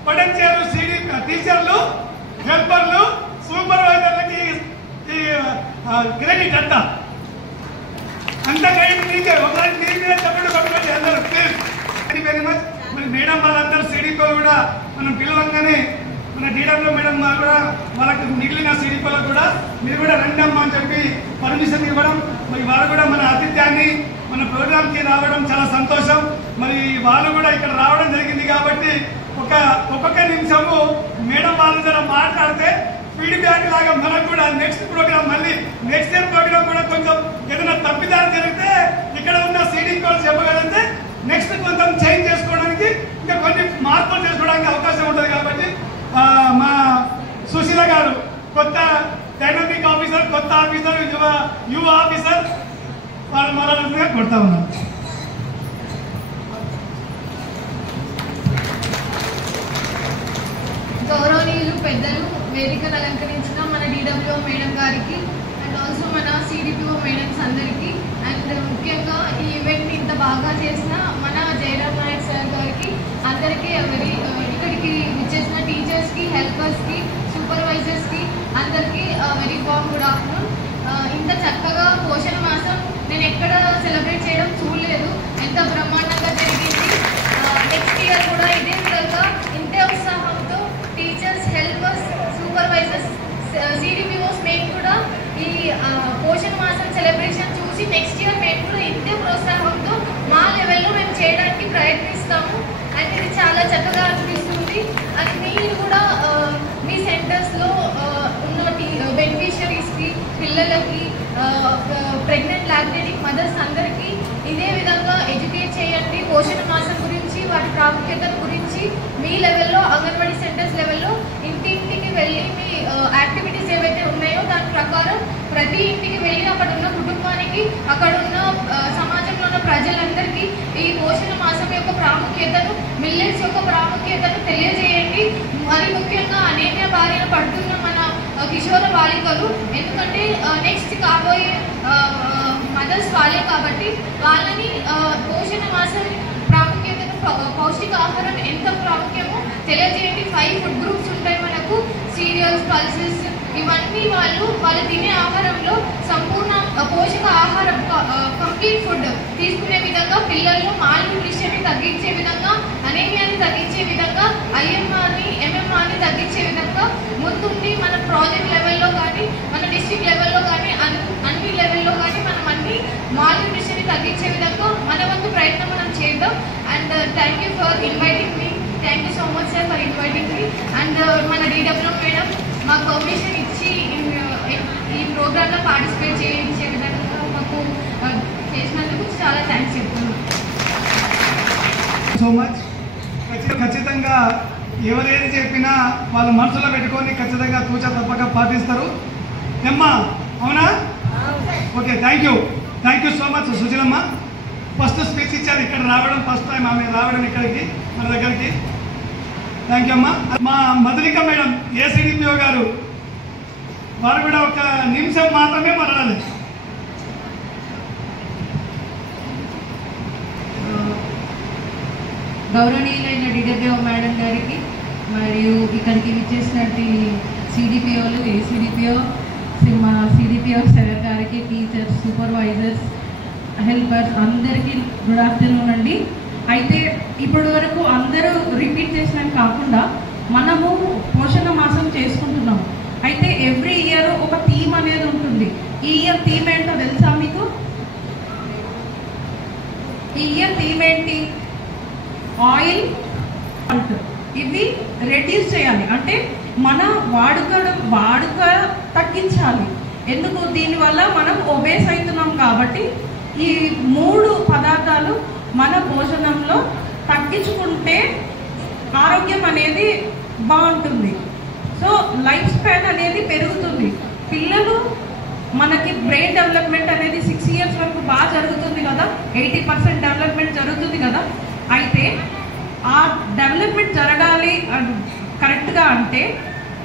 పటంచేరు సిడి టీచర్లు, హెల్పర్లు, సూపర్వైజర్లకి క్రెడిట్ అంతా క్రెడిట్ నీకే. ఒకసారి మీ మీద చెప్పండి అందరూ please. Thank you very much. మరి మేడం వాళ్ళందరూ సిడిపో కూడా మనం పిలవంగానే మన డీడబ్ల్యూ మేడం కూడా వాళ్ళకి మిగిలిన సిడిపోలకు కూడా మీరు కూడా రండి అమ్మా అని చెప్పి పర్మిషన్ ఇవ్వడం, మరి వాళ్ళు కూడా మన ఆతిథ్యాన్ని మన ప్రోగ్రామ్కి రావడం చాలా సంతోషం. మరి వాళ్ళు కూడా ఇక్కడ రావడం జరిగింది కాబట్టి ఒక్కొక్క నిమిషము మేడం వాళ్ళ ద్వారా మాట్లాడితే ఫీడ్బ్యాక్ లాగా మనకు కూడా నెక్స్ట్ ప్రోగ్రామ్, మళ్ళీ నెక్స్ట్ ఇయర్ ప్రోగ్రామ్ కూడా కొంచెం ఏదైనా తప్పిదాలు జరిగితే ఇక్కడ ఉన్న సిడి కోర్స్ చెప్పగలిగితే నెక్స్ట్ కొంచెం చేంజ్ చేసుకోవడానికి, ఇంకా కొన్ని మార్పులు చేసుకోవడానికి అవకాశం ఉంటుంది. కాబట్టి మా సుశీల గారు కొత్త డైనమిక్ ఆఫీసర్, కొత్త ఆఫీసర్, యువ ఆఫీసర్, వాళ్ళు మరొకగా కొడతా ఉన్నారు. గౌరవనీయులు పెద్దలు, వేదికను అలంకరించిన మన డీడబ్ల్యూ మేడం గారికి అండ్ ఆల్సో మన సిడిపిఓ మేడమ్స్ అందరికీ, అండ్ ముఖ్యంగా ఈ ఈవెంట్ని ఇంత బాగా చేసిన మన జయరామ్ నాయక్ సార్ గారికి అందరికీ, ఇక్కడికి విచ్చేసిన టీచర్స్కి, హెల్పర్స్కి, సూపర్వైజర్స్కి అందరికీ వెరీ గుడ్ ఆఫ్టర్నూన్. ఇంత చక్కగా పోషణ మాసం నేను ఎక్కడ సెలబ్రేట్ చేయడం చూడలేదు. ఎంత బ్రహ్మాండంగా జరిగింది. నెక్స్ట్ ఇయర్ కూడా ఇదే విధంగా ఇంతే ఉత్సాహంతో టీచర్స్, హెల్పర్స్, సూపర్వైజర్స్, సిడిపిఓస్ మేము కూడా ఈ పోషణ మాసం సెలబ్రేషన్ చూసి నెక్స్ట్ ఇయర్ మేము కూడా ఇంతే ప్రోత్సాహంతో మా లెవెల్లో మేము చేయడానికి ప్రయత్నిస్తాము. అండ్ ఇది చాలా చక్కగా అనిపిస్తుంది. అండ్ మీరు కూడా మీ సెంటర్స్లో ఉన్న బెనిఫిషరీస్కి, పిల్లలకి, ప్రెగ్నెంట్ లాక్టేటింగ్ మదర్స్ అందరికీ ఇదే విధంగా ఎడ్యుకేట్ చేయండి. పోషణ మాసం గురించి, వాటి ప్రాముఖ్యతల గురించి మీ లెవెల్లో, అంగన్వాడీ సెంటర్స్ లెవెల్లో ఇంటింటికి వెళ్ళి మీ యాక్టివిటీస్ ఏవైతే ఉన్నాయో దాని ప్రకారం ప్రతి ఇంటికి వెళ్ళి అక్కడ ఉన్న కుటుంబానికి, అక్కడ ఉన్న సమాజంలో ఉన్న ప్రజలందరికీ ఈ పోషణ మాసం యొక్క ప్రాముఖ్యతను, మిల్లెట్స్ యొక్క ప్రాముఖ్యతను తెలియజేయండి. మరి ముఖ్యంగా అనేమియా బారిన పడుతున్న మన కిషోర బాలికలు, ఎందుకంటే నెక్స్ట్ కాబోయే మదర్స్ వాళ్ళే కాబట్టి వాళ్ళని పోషణ మాసం ప్రాముఖ్యతను పౌష్టికాహారం ఎంత ప్రాముఖ్యమో తెలియజేయండి. 5 ఫుడ్ గ్రూప్స్ ఉంటాయి మనకు, సీరియల్స్, పల్సెస్, ఇవన్నీ వాళ్ళు తినే ఆహారంలో సంపూర్ణ పోషక ఆహారం కంప్లీట్ ఫుడ్ తీసుకునే విధంగా, పిల్లల్లో మాల్ న్యూట్రిషన్ తగ్గించే విధంగా, అనేమియాని తగ్గించే విధంగా, ఐఎంఆర్ని ఎంఎంఆర్ని తగ్గించే విధంగా ముందుండి మన ప్రాజెక్ట్ లెవెల్లో కానీ, మన డిస్ట్రిక్ట్ లెవెల్లో కానీ, అన్ని లెవెల్లో కానీ మనం అన్ని మాల్ న్యూట్రిషన్ తగ్గించే విధంగా మన వంతు ప్రయత్నం మనం చేద్దాం. And thank you for inviting me. Thank you so much sir for inviting me. And మన డీడబ్ల్యూ మేడం మాకు పర్మిషన్ ఇచ్చి ఈ ప్రోగ్రాంలో పార్టిసిపేట్ చేయించే విధంగా మాకు చేసినందుకు చాలా థ్యాంక్స్ చెప్తున్నాను. So much. ఖచ్చితంగా ఎవరేది చెప్పినా వాళ్ళ మనసులో పెట్టుకొని ఖచ్చితంగా తూచా తప్పక పాటిస్తారు. ఏమ్మా అవునా? Okay, thank you so much Sushilamma. First speech ఇచ్చారు ఇక్కడ రావడం, ఫస్ట్ టైం ఆమె రావడం ఇక్కడికి మన దగ్గరికి. థ్యాంక్ యూ అమ్మా. మా మధులిక మేడం ఏసీడీపీఓ గారు, వారు కూడా ఒక నిమిషం మాత్రమే మాట్లాడాలి. గౌరవనీయులైన డీడబ్ల్యూ మేడం గారికి మరియు ఇక్కడికి విచ్చేసినట్టు సిడిపిఓలు, ఏసీడీపీఓ, మా సిడిపిఓ సార్ గారికి, టీచర్స్, సూపర్వైజర్స్, హెల్పర్స్ అందరికీ గుడ్ ఆఫ్టర్నూన్ అండి. అయితే ఇప్పటి వరకు అందరూ రిపీట్ చేసినా కాకుండా మనము పోషణ మాసం చేసుకుంటున్నాము. అయితే ఎవ్రీ ఇయర్ ఒక థీమ్ అనేది ఉంటుంది. ఈ ఇయర్ థీమ్ ఏంటో తెలుసా మీకు? ఈ ఇయర్ థీమ్ ఏంటి? ఆయిల్, ఇవి రెడ్యూస్ చేయాలి, అంటే మన వాడుక తగ్గించాలి. ఎందుకు? దీనివల్ల మనం ఒబేస్ అవుతున్నాం కాబట్టి ఈ 3 పదార్థాలు మన భోజనంలో తగ్గించుకుంటే ఆరోగ్యం అనేది బాగుంటుంది. సో లైఫ్ స్పాన్ అనేది పెరుగుతుంది. పిల్లలు మనకి బ్రెయిన్ డెవలప్మెంట్ అనేది 6 ఇయర్స్ వరకు బాగా జరుగుతుంది కదా, 80% డెవలప్మెంట్ జరుగుతుంది కదా. అయితే ఆ డెవలప్మెంట్ జరగాలి కరెక్ట్గా అంటే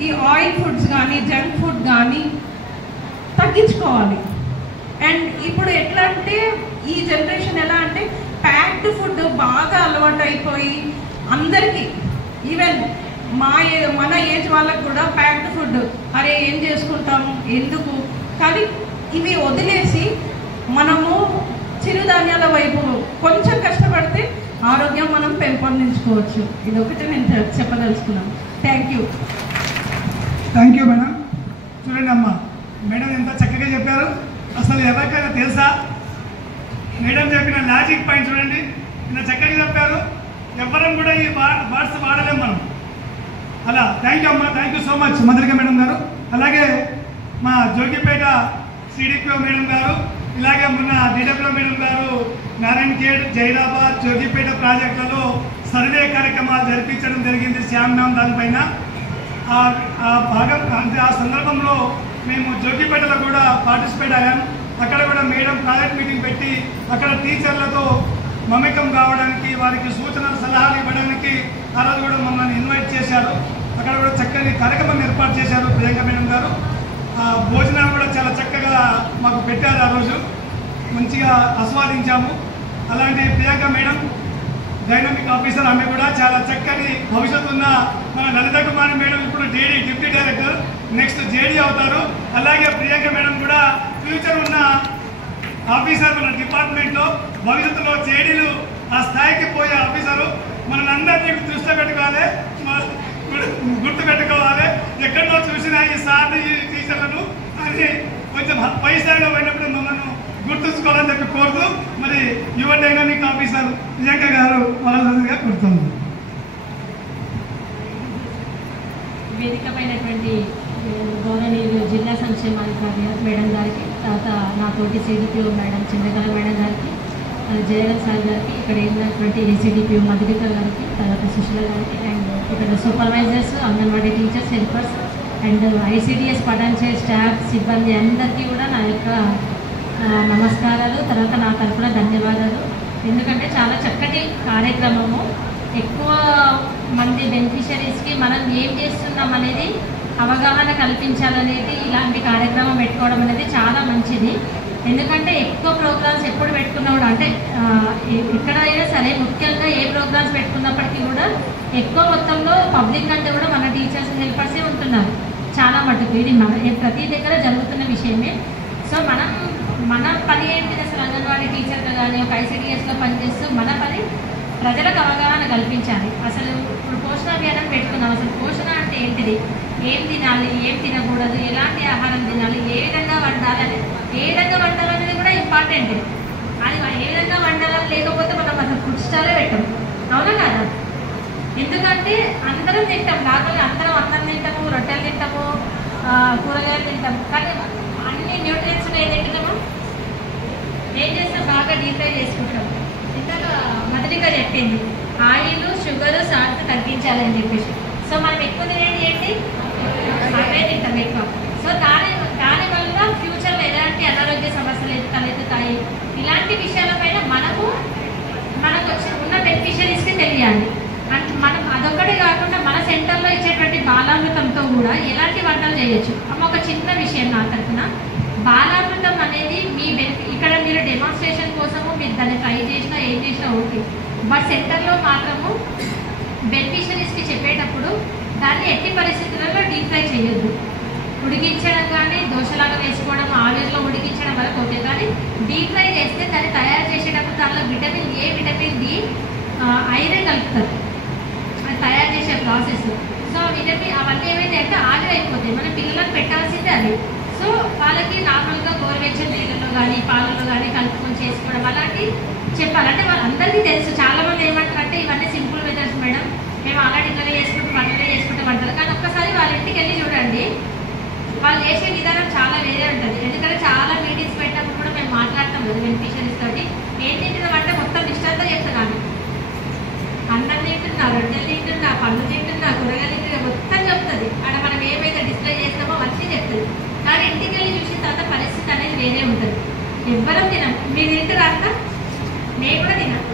ఈ ఆయిల్ ఫుడ్స్ కానీ, జంక్ ఫుడ్ కానీ తగ్గించుకోవాలి. అండ్ ఇప్పుడు ఎట్లా అంటే ఈ జనరేషన్ ఎలా అంటే ప్యాక్డ్ ఫుడ్ బాగా అలవాటు అయిపోయి అందరికీ, ఈవెన్ మన ఏజ్ వాళ్ళకు కూడా ప్యాక్డ్ ఫుడ్, అరే ఏం చేసుకుంటాము ఎందుకు, కానీ ఇవి వదిలేసి మనము చిరుధాన్యాల వైపు కొంచెం కష్టపడితే ఆరోగ్యం మనం పెంపొందించుకోవచ్చు. ఇది ఒకటి నేను చెప్పదలుచుకున్నాను. Thank you madam. చూడండి అమ్మా, మేడం ఎంత చక్కగా చెప్పారు. అసలు ఎవరికైనా తెలుసా మేడం చెప్పిన లాజిక్ పాయింట్ చూడండి, ఇంత చక్కగా చెప్పారు. ఎవరం కూడా ఈ వర్డ్స్ వాడలేం మనం. అలా థ్యాంక్ యూ అమ్మా, thank you so much Madhurika madam గారు. అలాగే మా జోగిపేట సిడిపిఓ మేడం గారు, ఇలాగే మొన్న డీడబ్ల్యూ మేడం గారు నారాయణఖేడ్, జైరాబాద్, జోగిపేట ప్రాజెక్టులలో సర్వే కార్యక్రమాలు జరిపించడం జరిగింది. శ్యామ్ మ్యామ్ దానిపైన ఆ భాగం అంటే ఆ సందర్భంలో మేము జోగిపేటలో కూడా పార్టిసిపేట్ అయ్యాం. అక్కడ కూడా మేడం ప్రాజెక్ట్ మీటింగ్ పెట్టి అక్కడ టీచర్లతో మమేకం కావడానికి, వారికి సూచనలు సలహాలు ఇవ్వడానికి ఆ రోజు కూడా మమ్మల్ని ఇన్వైట్ చేశారు. అక్కడ కూడా చక్కని కార్యక్రమం ఏర్పాటు చేశారు ప్రియాంక మేడం గారు. భోజనాలు కూడా చాలా చక్కగా మాకు పెట్టారు. ఆ రోజు మంచిగా ఆస్వాదించాము. అలాంటి ప్రియాంక మేడం డైనమిక్ ఆఫీసర్, ఆమె కూడా చాలా చక్కని భవిష్యత్తు ఉన్న మన లలిత కుమారి మేడం ఇప్పుడు JD deputy director, next JD అవుతారు. అలాగే ప్రియాంక మేడం కూడా ఫ్యూచర్ ఉన్న ఆఫీసర్ మన డిపార్ట్మెంట్లో, భవిష్యత్తులో జేడీలు ఆ స్థాయికి పోయే ఆఫీసరు. మనల్ని అందరినీ దృష్టిలో పెట్టుకోవాలి, గుర్తు పెట్టుకోవాలి. ఎక్కడో చూసినా ఈ సార్ని, ఈ టీచర్లను అని కొంచెం పై స్థాయిలో పోయినప్పుడు మమ్మల్ని గుర్తుంచుకోవాలని చెప్పి కోరుతూ, మరి యువ డైనామిక్ ఆఫీసర్ ప్రియాంక గారు వాళ్ళగా కోరుతున్నాను. వేదికమైనటువంటి గౌరవనీయులు జిల్లా సంక్షేమాధికారి మేడం గారికి, తర్వాత నా తోటి సిడిపిఓ మేడం చింతకళ మేడం గారికి, జయరాజ్ సార్ గారికి, ఇక్కడ ఉన్నటువంటి ఏసీడీపీఓ మధురిక గారికి, తర్వాత సుశీల గారికి, అండ్ ఇక్కడ supervisors, anganwadi teachers, helpers and ICDS Patancheru staff సిబ్బంది అందరికీ కూడా నా యొక్క నమస్కారాలు, తర్వాత నా తరఫున ధన్యవాదాలు. ఎందుకంటే చాలా చక్కటి కార్యక్రమము, ఎక్కువ మంది బెనిఫిషరీస్కి మనం ఏం చేస్తున్నాం అనేది అవగాహన కల్పించాలనేది ఇలాంటి కార్యక్రమం పెట్టుకోవడం అనేది చాలా మంచిది. ఎందుకంటే ఎక్కువ ప్రోగ్రామ్స్ ఎప్పుడు పెట్టుకున్నా కూడా అంటే ఎక్కడైనా సరే ముఖ్యంగా ఏ ప్రోగ్రామ్స్ పెట్టుకున్నప్పటికీ కూడా ఎక్కువ మొత్తంలో పబ్లిక్ అంటే కూడా మన టీచర్స్ హెల్పర్సే ఉంటున్నారు చాలా మటుకు. ఇది ప్రతి దగ్గర జరుగుతున్న విషయమే. సో మన పని ఏంటి అసలు అంగన్వాడీ టీచర్గా కానీ ఒక ఐసిడిఎస్లో పనిచేస్తూ మన పని ప్రజలకు అవగాహన కల్పించాలి. అసలు ఇప్పుడు పోషణ అభియానం పెట్టుకున్నాం. అసలు పోషణ అంటే ఏంటిది, ఏం తినాలి, ఏం తినకూడదు, ఎలాంటి ఆహారం తినాలి, ఏ విధంగా వండాలని, ఏ విధంగా వండాలనేది కూడా ఇంపార్టెంట్. అది ఏ విధంగా వండాలని లేకపోతే మనం అసలు ఫుడ్ స్టాలే పెట్టాం. అవునా కదా? ఎందుకంటే అందరం తింటాం, నార్మల్గా అందరం అన్నం తింటాము, రొట్టెలు తింటాము, కూరగాయలు తింటాము. కానీ అన్ని న్యూట్రియన్స్ ఏం తింటున్నాము, ఏం చేస్తాం, బాగా డీప్ ఫ్రై చేసుకుంటాం. ఇంతగా మధురిగా చెప్పింది ఆయిల్, షుగర్, సాల్ట్ తగ్గించాలని చెప్పేసి. సో మనం ఎక్కువ తినేది ఏంటి, అవే తింటాం ఎక్కువ. సో దానివల్ల ఫ్యూచర్లో ఎలాంటి అనారోగ్య సమస్యలు తలెత్తుతాయి, ఇలాంటి విషయాలపైన మనకు ఉన్న బెనిఫిషరీస్కి తెలియాలి. అంటే మనం అదొక్కటే కాకుండా మన సెంటర్లో ఇచ్చేటువంటి బాలామృతంతో కూడా ఎలాంటి వంటలు చేయొచ్చు. అమ్మ ఒక చిన్న విషయం నా తరఫున, బాలామృతం అనేది మీ ఇక్కడ మీరు డెమాన్స్ట్రేషన్ కోసము మీరు దాన్ని ట్రై చేసినా ఏం చేసినా ఓకే, బట్ సెంటర్లో మాత్రము బెనిఫిషరీస్కి చెప్పేటప్పుడు దాన్ని ఎట్టి పరిస్థితులలో డీప్ ఫ్రై చేయొద్దు. ఉడికించడం కానీ దోశలాగా వేసుకోవడం, ఆవిరిలో ఉడికించడం వరకు ఓకే, కానీ డీప్ ఫ్రై చేస్తే దాన్ని తయారు చేసేటప్పుడు దానిలో vitamin A, vitamin D, iron కలుపుతారు అది తయారు చేసే ప్రాసెస్. సో అవన్నీ ఏమైతే అంటే ఆవిరి అయిపోతాయి. మన పిల్లలకు పెట్టాల్సిందే అది. సో వాళ్ళకి నార్మల్గా గోరువెచ్చని నీళ్ళలో కానీ పాలలో కానీ కలుపుకొని చేసుకోవడం అలాంటివి చెప్పాలంటే వాళ్ళందరికీ తెలుసు. చాలామంది ఏమంటారంటే ఇవన్నీ సింపుల్ మెథడ్స్ మేడం, మేము ఆల్రెడీ ఇట్లా చేసుకుంటాం అంటారు. కానీ ఒక్కసారి వాళ్ళ ఇంటికి వెళ్ళి చూడండి, వాళ్ళు చేసే విధానం చాలా వేరే ఉంటుంది. ఎందుకంటే చాలా మీటింగ్స్ పెట్టినప్పుడు కూడా మేము మాట్లాడతాం కదా బెనిఫిషరీస్ తోటి, ఏం తింటున్నామంటే మొత్తం లిస్ట్ అంతా చెప్తున్నాను. అన్నం తింటున్నా, రొట్టెలు తింటున్నా, పళ్ళు తింటున్నా, కూరగాయలు తింటున్నా, మొత్తం చెప్తుంది. అక్కడ మనం ఏమైతే డిస్ప్లే చేస్తామో అవన్నీ చెప్తుంది. కానీ ఇంటికి వెళ్ళి చూసిన తర్వాత పరిస్థితి అనేది వేరే ఉంటుంది. ఎవ్వరం తినం. మీరు తింటారా అంతా? నేను కూడా తిన్నాను.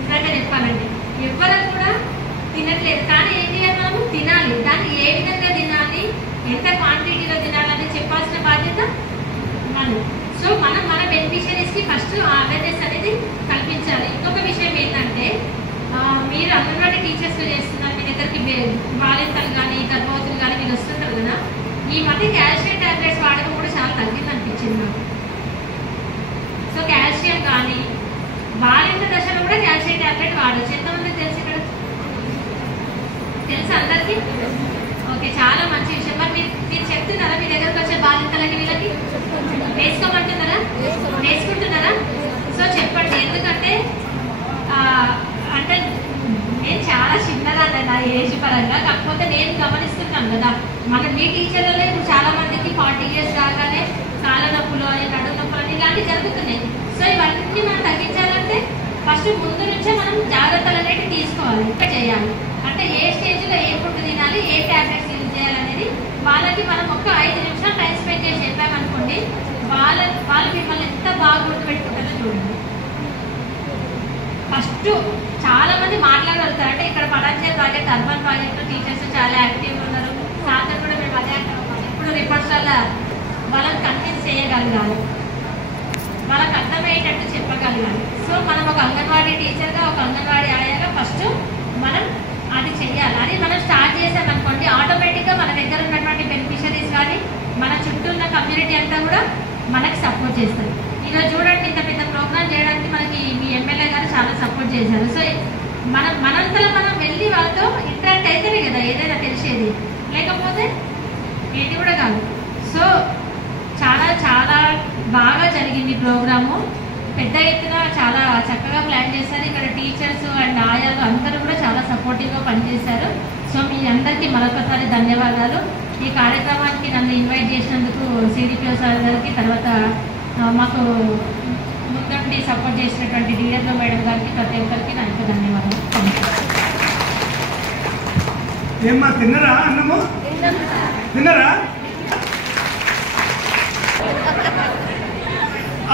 నిజంగా చెప్పాలంటే ఎవ్వరం కూడా తినట్లేదు. కానీ ఏం చేయాలి, మనము తినాలి. దాన్ని ఏ విధంగా తినాలి, ఎంత క్వాంటిటీలో తినాలని చెప్పాల్సిన బాధ్యత మనం. సో మనం మన బెనిఫిషరీస్కి ఫస్ట్ అవేర్నెస్ అనేది కల్పించాలి. ఇంకొక విషయం ఏంటంటే, మీరు అంగన్వాడీ టీచర్స్గా చేస్తున్నారు, మీ దగ్గరికి బాలింతలు కానీ గర్భవతులు కానీ మీరు వస్తుంటారు కదా, ఈ మధ్య కాల్షియం టాబ్లెట్స్ వాడడం కూడా చాలా తగ్గింది అనిపించింది నాకు. సో కాల్షియం కానీ బాలింత దశలో కూడా కాల్షియం టాబ్లెట్ వాడచ్చు. ఎంతమందికి తెలుసు? ఇక్కడ తెలుసు అందరికీ? ఓకే, చాలా మంచి విషయం. మరి మీరు చెప్తున్నారా మీ దగ్గరకు వచ్చే బాలింతలకి వీళ్ళకి వేసుకోమంటున్నారా, వేసుకుంటున్నారా? సో చెప్పండి. ఎందుకంటే అంటే నేను చాలా చిన్నదాన్ని నా ఏజ్ పరంగా, కాకపోతే నేను గమనిస్తున్నాను కదా, మీ టీచర్లలో ఇప్పుడు చాలా మందికి 40 years రాగానే కాళ్ళ నొప్పులు అని, నడుము నొప్పులు అని ఇలాంటివి జరుగుతున్నాయి. సో ఇవన్నీ మనం తగ్గించాలంటే ఫస్ట్ ముందు నుంచే మనం జాగ్రత్తలు అనేవి తీసుకోవాలి, ఇంకా చేయాలి. అంటే ఏ స్టేజ్లో ఏ ఫుడ్ తినాలి, ఏ ట్యాబ్లెట్స్ యూజ్ చేయాలనేది వాళ్ళకి మనం ఒక 5 నిమిషాలు టైం స్పెండ్ చేసి చెప్పామనుకోండి, వాళ్ళు మిమ్మల్ని ఎంత బాగా గుర్తుపెట్టుకుంటారో చూడండి. ఫస్ట్ చాలా మంది మాట్లాడగలుగుతారు. అంటే ఇక్కడ పటాన్చేరు ప్రాజెక్ట్, అర్బన్ ప్రాజెక్ట్లో టీచర్స్ చాలా యాక్టివ్గా ఉన్నారు. సార్ కూడా మేము అదే అంటాం, ఇప్పుడు రిపోర్ట్స్ వల్ల వాళ్ళని కన్విన్స్ చేయగలగాలి, వాళ్ళకి అర్థమయ్యేటట్టు చెప్పగలగాలి. సో మనం ఒక అంగన్వాడీ టీచర్గా, ఒక అంగన్వాడీ ఆయాగా ఫస్ట్ మనం అది చెయ్యాలి. అది మనం స్టార్ట్ చేసామనుకోండి, ఆటోమేటిక్గా మన దగ్గర ఉన్నటువంటి బెనిఫిషరీస్ కానీ మన చుట్టూ ఉన్న కమ్యూనిటీ అంతా కూడా మనకి సపోర్ట్ చేస్తారు. ఈరోజు చూడండి, ఇంత పెద్ద ప్రోగ్రామ్ చేయడానికి మనకి మీ ఎమ్మెల్యే గారు చాలా సపోర్ట్ చేశారు. సో మనంతలో మనం వెళ్ళి వాళ్ళతో ఇంటరాక్ట్ అయితేనే కదా ఏదైనా తెలిసేది, లేకపోతే ఏది కూడా కాదు. సో చాలా చాలా బాగా జరిగింది ప్రోగ్రాము. పెద్ద ఎత్తున చాలా చక్కగా ప్లాన్ చేశారు. ఇక్కడ టీచర్స్ అండ్ ఆయాలు అందరూ కూడా చాలా సపోర్టివ్గా పనిచేశారు. సో మీ అందరికీ మరొకసారి ధన్యవాదాలు. ఈ కార్యక్రమానికి నన్ను ఇన్వైట్ చేసినందుకు సిడిపిఓ సార్ గారికి, తర్వాత మాకు ముందుండి సపోర్ట్ చేసినటువంటి డిఎస్ఓ మేడం గారికి, ప్రతి ఒక్కరికి నా యొక్క ధన్యవాదాలు. ఏమ్మా తిన్నరా? అన్నము తిన్నరా?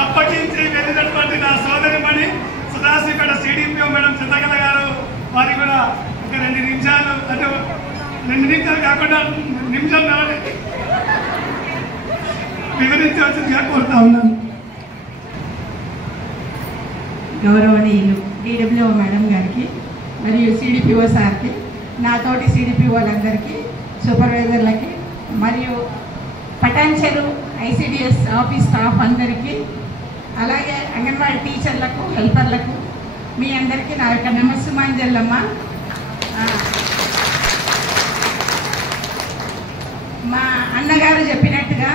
అప్పటి నుంచి వెళ్ళినటువంటి నా సోదరిమణి సుధాశిఖర సిడిపిఓ మేడం చింతకల గారు, వారి కూడా ఒక 2 నిమిషాలు, అంటే 2 నిమిషాలు కాకుండా నిమిషాలు వివరించి వచ్చిందిగా కోరుతా ఉన్నాను. గౌరవనీయులు డిడబ్ల్యూఓ మేడం గారికి మరియు సిడిపిఓ సార్కి, నాతోటి సిడిపిఓలందరికీ, సూపర్వైజర్లకి మరియు పటాన్చెరు ఐసిడిఎస్ ఆఫీస్ స్టాఫ్ అందరికీ, అలాగే అంగన్వాడీ టీచర్లకు, హెల్పర్లకు, మీ అందరికీ నా యొక్క నమస్సుమాంజల్లమ్మ. మా అన్నగారు చెప్పినట్టుగా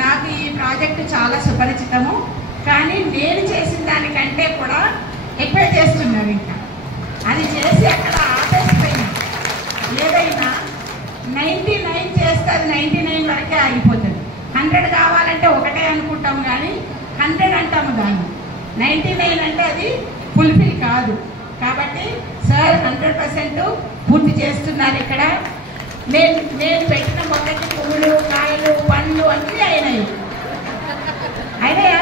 నాకు ఈ ప్రాజెక్టు చాలా సుపరిచితము, కానీ నేను చేసిన దానికంటే కూడా ఎక్కువ చేస్తున్నారు. ఇంకా అది చేసి అక్కడ ఆపేసిపోయింది. ఏదైనా 99 చేస్తే అది 99 వరకే ఆగిపోతుంది. 100 కావాలంటే ఒకటే అనుకుంటాం, కానీ 100 అంటాము, దాన్ని 99 అంటే అది ఫుల్ఫిల్ కాదు. కాబట్టి సార్ 100% పూర్తి చేస్తున్నారు. ఇక్కడ నేను పెట్టిన మొక్కకి పువ్వులు, కాయలు, పండ్లు అన్నీ అయినాయి. అయినాయా?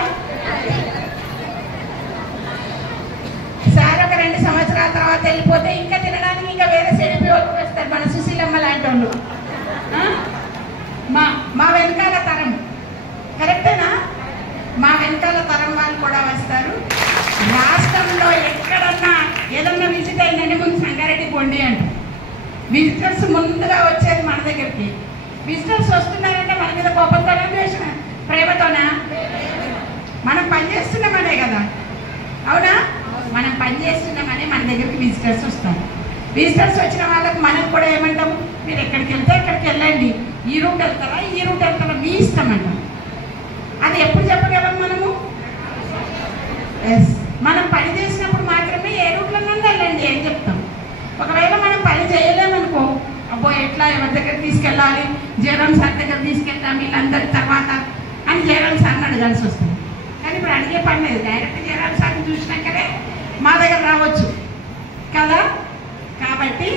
సార్ ఒక 2 సంవత్సరాల తర్వాత వెళ్ళిపోతే ఇంకా తినడానికి ఇంకా వేరే సెడిపి వాళ్ళు వస్తారు, మన సుశీలమ్మ లాంటి వాళ్ళు. మా వెనకాల తరం, కరెక్టేనా? మా వెనకాల తరం వాళ్ళు కూడా వస్తారు. రాష్ట్రంలో ఎక్కడన్నా ఏదన్నా విజిట్ అయిందంటే ముందు సంగారెడ్డి పొండి అంటారు. విజిటర్స్ ముందుగా వచ్చేది మన దగ్గరికి. విజిటర్స్ వస్తున్నారంటే మన మీద కోపంతోనే, ద్వేషణ, ప్రేమతోనా? మనం పనిచేస్తున్నామనే కదా, అవునా? మనం పనిచేస్తున్నామని మన దగ్గరికి విజిటర్స్ వస్తారు. విజిటర్స్ వచ్చిన వాళ్ళకి మనం కూడా ఏమంటాము, మీరు ఎక్కడికి వెళ్తే ఎక్కడికి వెళ్ళండి, ఈ రూట్ వెళ్తారా, ఈ రూట్ వెళ్తారా, మీ ఇష్టం అంటాం. అది ఎప్పుడు చెప్పగలం మనము? ఎస్, మనం పని చేసినప్పుడు మాత్రమే ఏ రూట్లో నుండి వెళ్ళండి అని చెప్తాం. ఒకవేళ మనం పని చేయలేమనుకో, అబ్బో ఎట్లా, ఎవరి దగ్గర తీసుకెళ్ళాలి, జయరాం సార్ దగ్గర తీసుకెళ్తాం వీళ్ళందరి తర్వాత అని జయరాం సార్ని అడగాల్సి వస్తుంది. కానీ ఇప్పుడు అడిగే పని లేదు, డైరెక్ట్ జయరాం సార్ని చూసినాకనే మా దగ్గర రావచ్చు కదా. కాబట్టి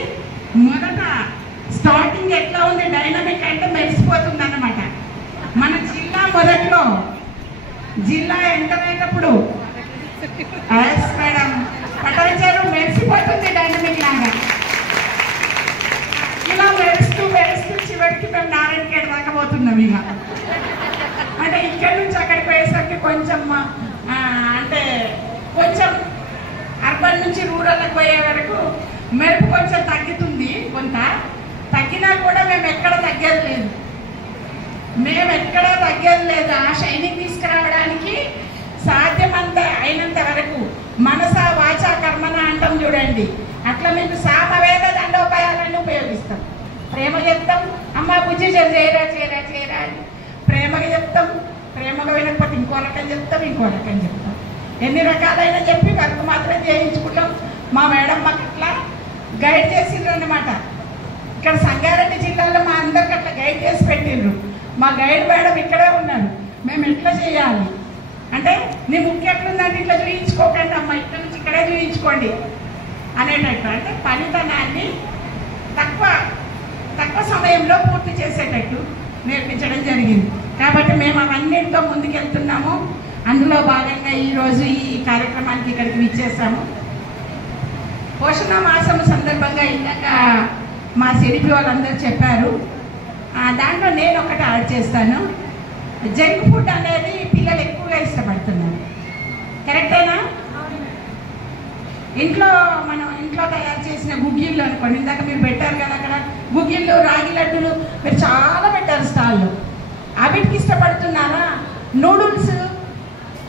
మొదట స్టార్టింగ్ ఎట్లా ఉంది, డైనమిక్ అంటే మెరిసిపోతుంది అన్నమాట. మన జిల్లా మొదట్లో జిల్లా ఎంటర్ అయినప్పుడు మేడం పటాన్చెరు మెరిసిపోతుంది డైనమిక్ లాగా. ఇలా మెరుస్తూ మెరుస్తూ చివరికి మేము నారాయణఖేడ్ దాకా పోతున్నాం. ఇక అంటే ఇక్కడి నుంచి అక్కడికి పోయేసరికి కొంచెం అంటే కొంచెం అర్బన్ నుంచి రూరల్కి పోయే వరకు మెరుపు కొంచెం తగ్గుతుంది. కొంత తగ్గినా కూడా మేము ఎక్కడ తగ్గేది లేదు. ఆ షైనింగ్ తీసుకురావడానికి సాధ్యమంత అయినంత వరకు మనస వాచ కర్మన అంటాం చూడండి, అట్లా మీకు సామవేద దండోపాయాలను ఉపయోగిస్తాం. ప్రేమ చెప్తాం, అమ్మ బుజ్జి చేయరా చేయరా చేయరా అని ప్రేమగా చెప్తాం. ప్రేమగా వినకపోతే ఇంకో రకం చెప్తాం. ఎన్ని రకాలైనా చెప్పి వర్క్ మాత్రం చేయించుకుంటాం. మా మేడం మాకు అట్లా గైడ్ చేసిండ్రు అన్నమాట. ఇక్కడ సంగారెడ్డి జిల్లాలో మా అందరికి అట్లా గైడ్ చేసి పెట్టిండ్రు. మా గైడ్ మేడం ఇక్కడే ఉన్నారు. మేము ఎట్లా చేయాలి అంటే, నీ ముఖ్య ఎట్లుందంటే ఇట్లా చూయించుకోకండి అమ్మ, ఇక్కడ నుంచి ఇక్కడే చూయించుకోండి అనేటట్టు. అంటే పనితనాన్ని తక్కువ సమయంలో పూర్తి చేసేటట్టు నేర్పించడం జరిగింది. కాబట్టి మేము అవన్నిటితో ముందుకెళ్తున్నాము. అందులో భాగంగా ఈరోజు ఈ కార్యక్రమానికి ఇక్కడికి విచ్చేసాము. పోషణ మాసం సందర్భంగా ఇందాక మా సిడిపి వాళ్ళందరూ చెప్పారు. దాంట్లో నేను ఒకటి యాడ్ చేస్తాను. జంక్ ఫుడ్ అనేది పిల్లలు ఎక్కువగా ఇష్టపడుతున్నారు, కరెక్టేనా? మనం ఇంట్లో తయారు చేసిన గుగ్గిళ్ళు అనుకోండి, ఇందాక మీరు పెట్టారు కదా అక్కడ గుగ్గిళ్ళు, రాగి లడ్డులు మీరు చాలా పెట్టారు స్టాల్లో. అవిటికి ఇష్టపడుతున్నారా? నూడిల్స్,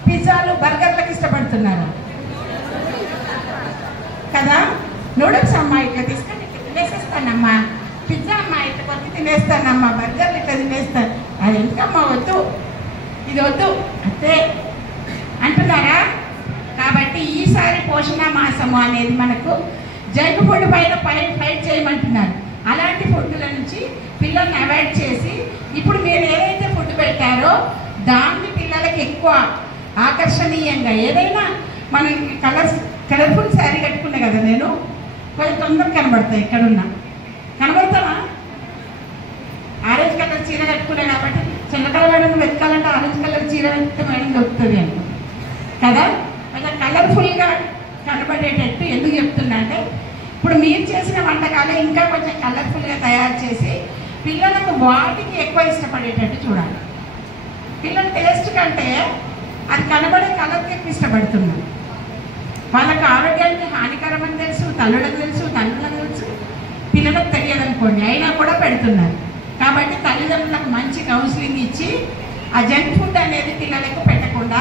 పిజ్జాలు, బర్గర్లకు ఇష్టపడుతున్నారా? కదా. నూడిల్స్ అమ్మా ఇట్లా తీసుకొని తినేసేస్తానమ్మా, పిజ్జా అమ్మా ఇట్లా కొద్ది తినేస్తానమ్మా, బర్గర్లు ఇట్లా తినేస్తాను. అది ఎందుకమ్మా వద్దు, ఇది వద్దు అంతే అంటున్నారా? కాబట్టి ఈసారి పోషణ మాసము అనేది మనకు జంక్ ఫుడ్ పైన ఫైట్ చేయమంటున్నారు. అలాంటి ఫుడ్ల నుంచి పిల్లల్ని అవాయిడ్ చేసి, ఇప్పుడు మీరు ఏదైతే ఫుడ్ పెట్టారో దాన్ని పిల్లలకి ఎక్కువ ఆకర్షణీయంగా, ఏదైనా మనం కలర్ఫుల్ శారీ కట్టుకున్నా కదా నేను, కొంచెం తొందరగా కనబడతాయి. ఎక్కడున్నా కనబడతావా? ఆరెంజ్ కలర్ చీర కట్టుకున్నా కాబట్టి చిన్నకల మేడం వెతకాలంటే ఆరెంజ్ కలర్ చీర వెతికితే మేడం దొరుకుతుంది అంట కదా. కొంచెం కలర్ఫుల్గా కనబడేటట్టు ఎందుకు చెప్తున్నా అంటే, ఇప్పుడు మీరు చేసిన వంటకాలే ఇంకా కొంచెం కలర్ఫుల్గా తయారు చేసి పిల్లలకు వాటికి ఎక్కువ ఇష్టపడేటట్టు చూడాలి. పిల్లల టేస్ట్ కంటే అది కనబడే కలర్కి ఎక్కువ ఇష్టపడుతున్నారు. వాళ్ళకి ఆరోగ్యానికి హానికరమని తెలుసు, తల్లులకు తెలుసు, తండ్రులకు తెలుసు, పిల్లలకు తెలియదు అనుకోండి, అయినా కూడా పెడుతున్నారు. కాబట్టి తల్లిదండ్రులకు మంచి కౌన్సిలింగ్ ఇచ్చి ఆ జంక్ ఫుడ్ అనేది పిల్లలకు పెట్టకుండా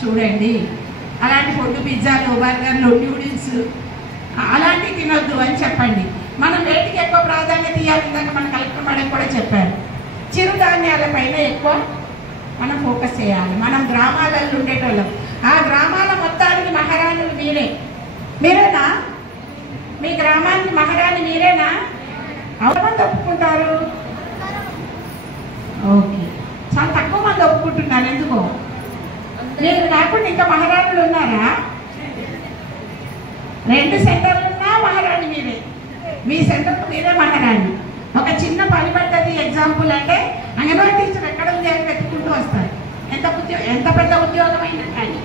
చూడండి. అలాంటి ఫుడ్ పిజ్జాలు, బర్గర్లు, న్యూడిల్స్ అలాంటివి తినొద్దు అని చెప్పండి. మనం వేటికి ఎక్కువ ప్రాధాన్యత ఇవ్వాలి, ఇందాక మన కలెక్టర్ మేడం కూడా చెప్పారు. చిరుధాన్యాల పైన ఎక్కువ మనం ఫోకస్ చేయాలి. మనం గ్రామాలలో ఉండేటోళ్ళం, ఆ గ్రామాల మొత్తానికి మహారాణులు మీరేనా? మీ గ్రామానికి మహారాణి మీరేనా? ఎవరు ఒప్పుకుంటారు? ఓకే, చాలా తక్కువ మంది ఒప్పుకుంటున్నారు. ఎందుకో? మీరు కాకుండా ఇంకా మహారాణులు ఉన్నారా? 2 సెంటర్లు ఉన్నా మహారాణి మీరే. మీ సెంటర్కు మీరే మహారాణి. ఒక చిన్న పని పడ్డది ఎగ్జాంపుల్ అంటే అంగన్వాడీ టీచర్ ఎక్కడ ఉంది అని వెతుక్కుంటూ వస్తారు. ఎంత పెద్ద ఉద్యోగం అయినా కానీ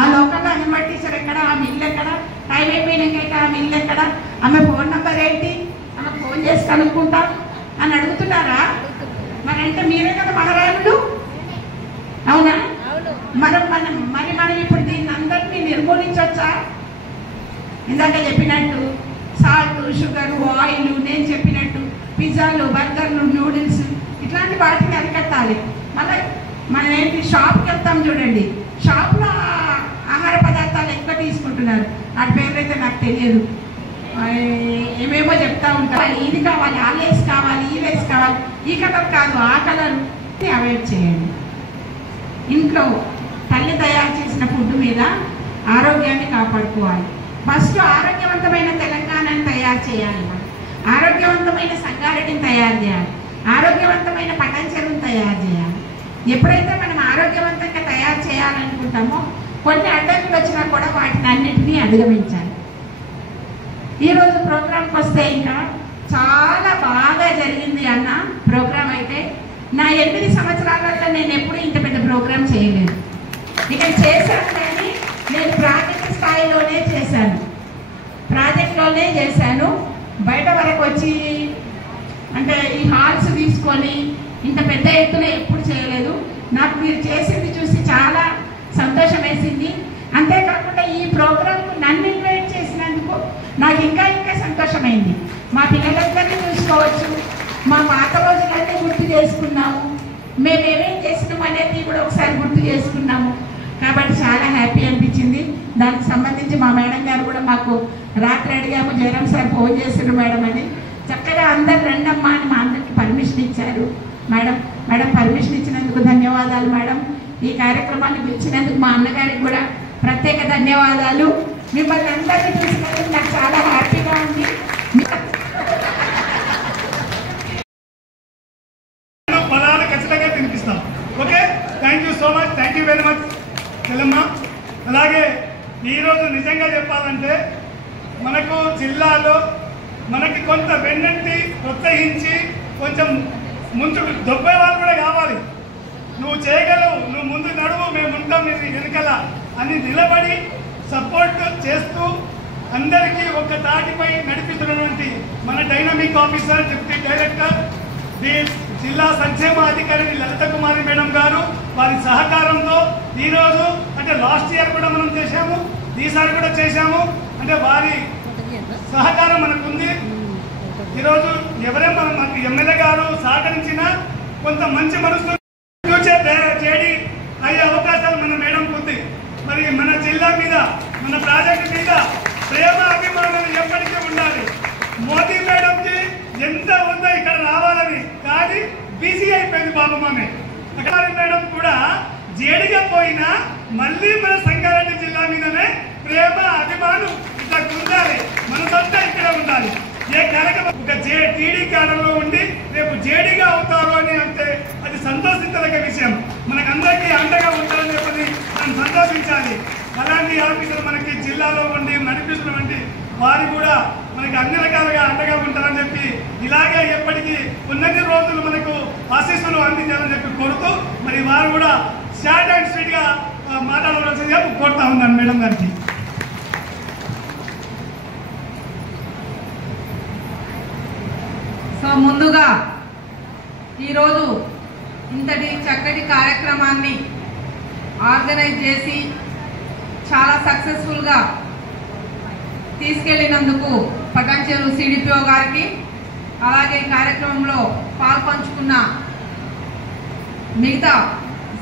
ఆ లోకల్లో అంగన్వాడీ టీచర్ ఎక్కడ, ఆ మిల్లు ఎక్కడ, టైం అయిపోయినాకైతే ఆ మిల్లు ఎక్కడ, ఆమె ఫోన్ నెంబర్ ఏంటి, ఆమెకు ఫోన్ చేసి కనుక్కుంటా అని అడుగుతున్నారా? మరంటే మీరే కదా మహారాణులు, అవునా? మనం ఇప్పుడు దీన్ని అందరినీ నిర్మూలించవచ్చా? ఇందాక చెప్పినట్టు సాల్ట్, షుగర్, ఆయిల్, నేను చెప్పినట్టు పిజ్జాలు, బర్గర్లు, న్యూడిల్స్ ఇట్లాంటి వాటిని అరికట్టాలి. మనం ఏంటి షాప్కి వెళ్తాం చూడండి, షాప్లో ఆహార పదార్థాలు ఎక్కువ తీసుకుంటున్నారు. వాటి పేర్లు అయితే నాకు తెలియదు, ఏమేమో చెప్తా ఉంటారు. ఇది కావాలి, ఆ లేస్ కావాలి, ఈ లేస్ కావాలి, ఈ కలర్ కాదు ఆ కలర్ అవాయిడ్ చేయండి. ఇంట్లో తల్లి తయారు చేసిన ఫుడ్ మీద ఆరోగ్యాన్ని కాపాడుకోవాలి. ఫస్ట్ ఆరోగ్యవంతమైన తెలంగాణను తయారు చేయాలి. ఆరోగ్యవంతమైన సంగారెడ్డిని తయారు చేయాలి. ఆరోగ్యవంతమైన పటాన్చెరువును తయారు చేయాలి. ఎప్పుడైతే మనం ఆరోగ్యవంతంగా తయారు చేయాలనుకుంటామో కొన్ని అడ్డంకులు వచ్చినా కూడా వాటిని అన్నింటినీ అధిగమించాలి. ఈరోజు ప్రోగ్రాంకి వస్తే ఇంకా చాలా బాగా జరిగింది అన్న ప్రోగ్రాం. అయితే నా 8 సంవత్సరాలలో నేను ఎప్పుడూ ఇంత పెద్ద ప్రోగ్రాం చేయలేదు. ఇక్కడ చేశాను కానీ నేను ప్రాజెక్ట్ స్థాయిలోనే చేశాను, ప్రాజెక్ట్లోనే చేశాను. బయట వరకు వచ్చి అంటే ఈ హాల్స్ తీసుకొని ఇంత పెద్ద ఎత్తున ఎప్పుడు చేయలేదు. నాకు మీరు చేసింది చూసి చాలా సంతోషం వేసింది. అంతేకాకుండా ఈ ప్రోగ్రాంకు నన్ను ఇన్వైట్ చేసినందుకు నాకు ఇంకా సంతోషమైంది. మా పిల్లలందరినీ చూసుకోవచ్చు, మా పాత రోజులన్నీ గుర్తు చేసుకున్నాము, మేమేమేం చేసినాము అనేది కూడా ఒకసారి గుర్తు చేసుకున్నాము. కాబట్టి చాలా హ్యాపీ అనిపించింది. దానికి సంబంధించి మా మేడం గారు కూడా మాకు రాత్రి అడిగాము, జయరాం సార్ ఫోన్ చేశారు మేడం అని. చక్కగా అందరు రండమ్మా అని మా అందరికి పర్మిషన్ ఇచ్చారు. మేడం పర్మిషన్ ఇచ్చినందుకు ధన్యవాదాలు మేడం. ఈ కార్యక్రమాన్ని పిలిచినందుకు మా అన్నగారికి కూడా ప్రత్యేక ధన్యవాదాలు. మిమ్మల్ని అందరినీ చూసినందుకు నాకు చాలా హ్యాపీగా ఉంది. ఫలాలు ఖచ్చితంగా తినిపిస్తాం. Okay, thank you so much, thank you very much Chellamma. అలాగే ఈరోజు నిజంగా చెప్పాలంటే మనకు జిల్లాలో మనకి కొంత వెన్నంటి ప్రోత్సహించి కొంచెం ముందుకు దొబ్బే వాళ్ళు కూడా కావాలి. నువ్వు చేయగలవు, నువ్వు ముందు నడువు, మేము ఉంటాం నీ వెనుకల అని నిలబడి సపోర్ట్ చేస్తూ అందరికీ ఒక తాటిపై నడిపిస్తున్నటువంటి మన డైనమిక్ ఆఫీసర్, డిప్యూటీ డైరెక్టర్, జిల్లా సంక్షేమ అధికారి లలిత కుమారి మేడం గారు, వారి సహకారంతో ఈరోజు అంటే లాస్ట్ ఇయర్ కూడా మనం చేశాము, ఈసారి కూడా చేశాము. అంటే వారి సహకారం మనకుంది. ఈరోజు ఎవరైనా మనకు ఎమ్మెల్యే గారు సహకరించిన కొంత మంచి మనసు ఫ్యూచర్ జేడీ అయ్యే అవకాశాలు మన మేడంకు ఉంది. మరి మన జిల్లా మీద, మన ప్రాజెక్టు మీద ప్రేమ అభిమానాలు ఎప్పటికీ ఉండాలి. మోదీ మేడంకి ఎంత ఉందో ఇక్కడ రావాలని, కానీ బిజీ అయిపోయింది బాబు మామే. అక్కడ మేడం కూడా జేడీగా పోయినా మళ్ళీ మన సంగారెడ్డి జిల్లా మీదనే ప్రేమ అభిమానం ఇట్లా ఉండాలి. మనసంతా ఇక్కడ ఉండాలి. ఏ కార్యక్రమం ఒక టీడీ క్యాడర్లో ఉండి రేపు జేడీగా అవుతారు అని అంటే అది సంతోషించదగ్గ విషయం. మనకందరికీ అండగా ఉంటారని చెప్పి మనం సంతోషించాలి. అలాంటి ఆఫీసులు మనకి జిల్లాలో ఉండి నడిపిస్తున్నటువంటి వారు కూడా మనకి అన్ని రకాలుగా అండగా ఉంటారని చెప్పి ఇలాగే ఎప్పటికీ ఉన్నన్ని రోజులు మనకు ఆశీస్సులు అందించాలని చెప్పి కోరుతూ మరి వారు కూడా షార్ట్ అండ్ స్వీట్ గా మాట్లాడవలసిందిగా కోరుతా ఉన్నాను మేడం గారికి. సో ముందుగా ఈరోజు ఇంతటి చక్కటి కార్యక్రమాన్ని ఆర్గనైజ్ చేసి చాలా సక్సెస్ఫుల్గా తీసుకెళ్లినందుకు పటాన్చెరు సిడిపిఓ గారికి, అలాగే కార్యక్రమంలో పాల్పంచుకున్న మిగతా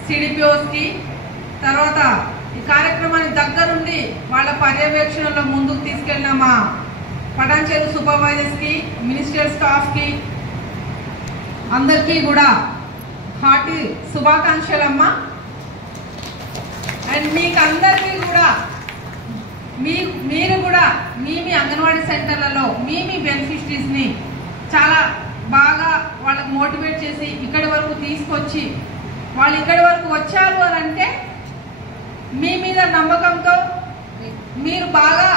సిడిపిఓస్కి, తర్వాత ఈ కార్యక్రమాన్ని దగ్గరుండి వాళ్ళ పర్యవేక్షణలో ముందుకు తీసుకెళ్లిన మా పటాన్చెరు సూపర్వైజర్స్కి, మినిస్ట్రియల్ స్టాఫ్కి అందరికీ కూడా హార్టీ శుభాకాంక్షలమ్మా. అండ్ మీకు అందరికీ కూడా మీరు కూడా మీ అంగన్వాడీ సెంటర్లలో మీ బెనిఫిషరీస్ని చాలా బాగా వాళ్ళకు మోటివేట్ చేసి ఇక్కడి వరకు తీసుకొచ్చి వాళ్ళు ఇక్కడి వరకు వచ్చారు అని అంటే మీ మీద నమ్మకంతో మీరు బాగా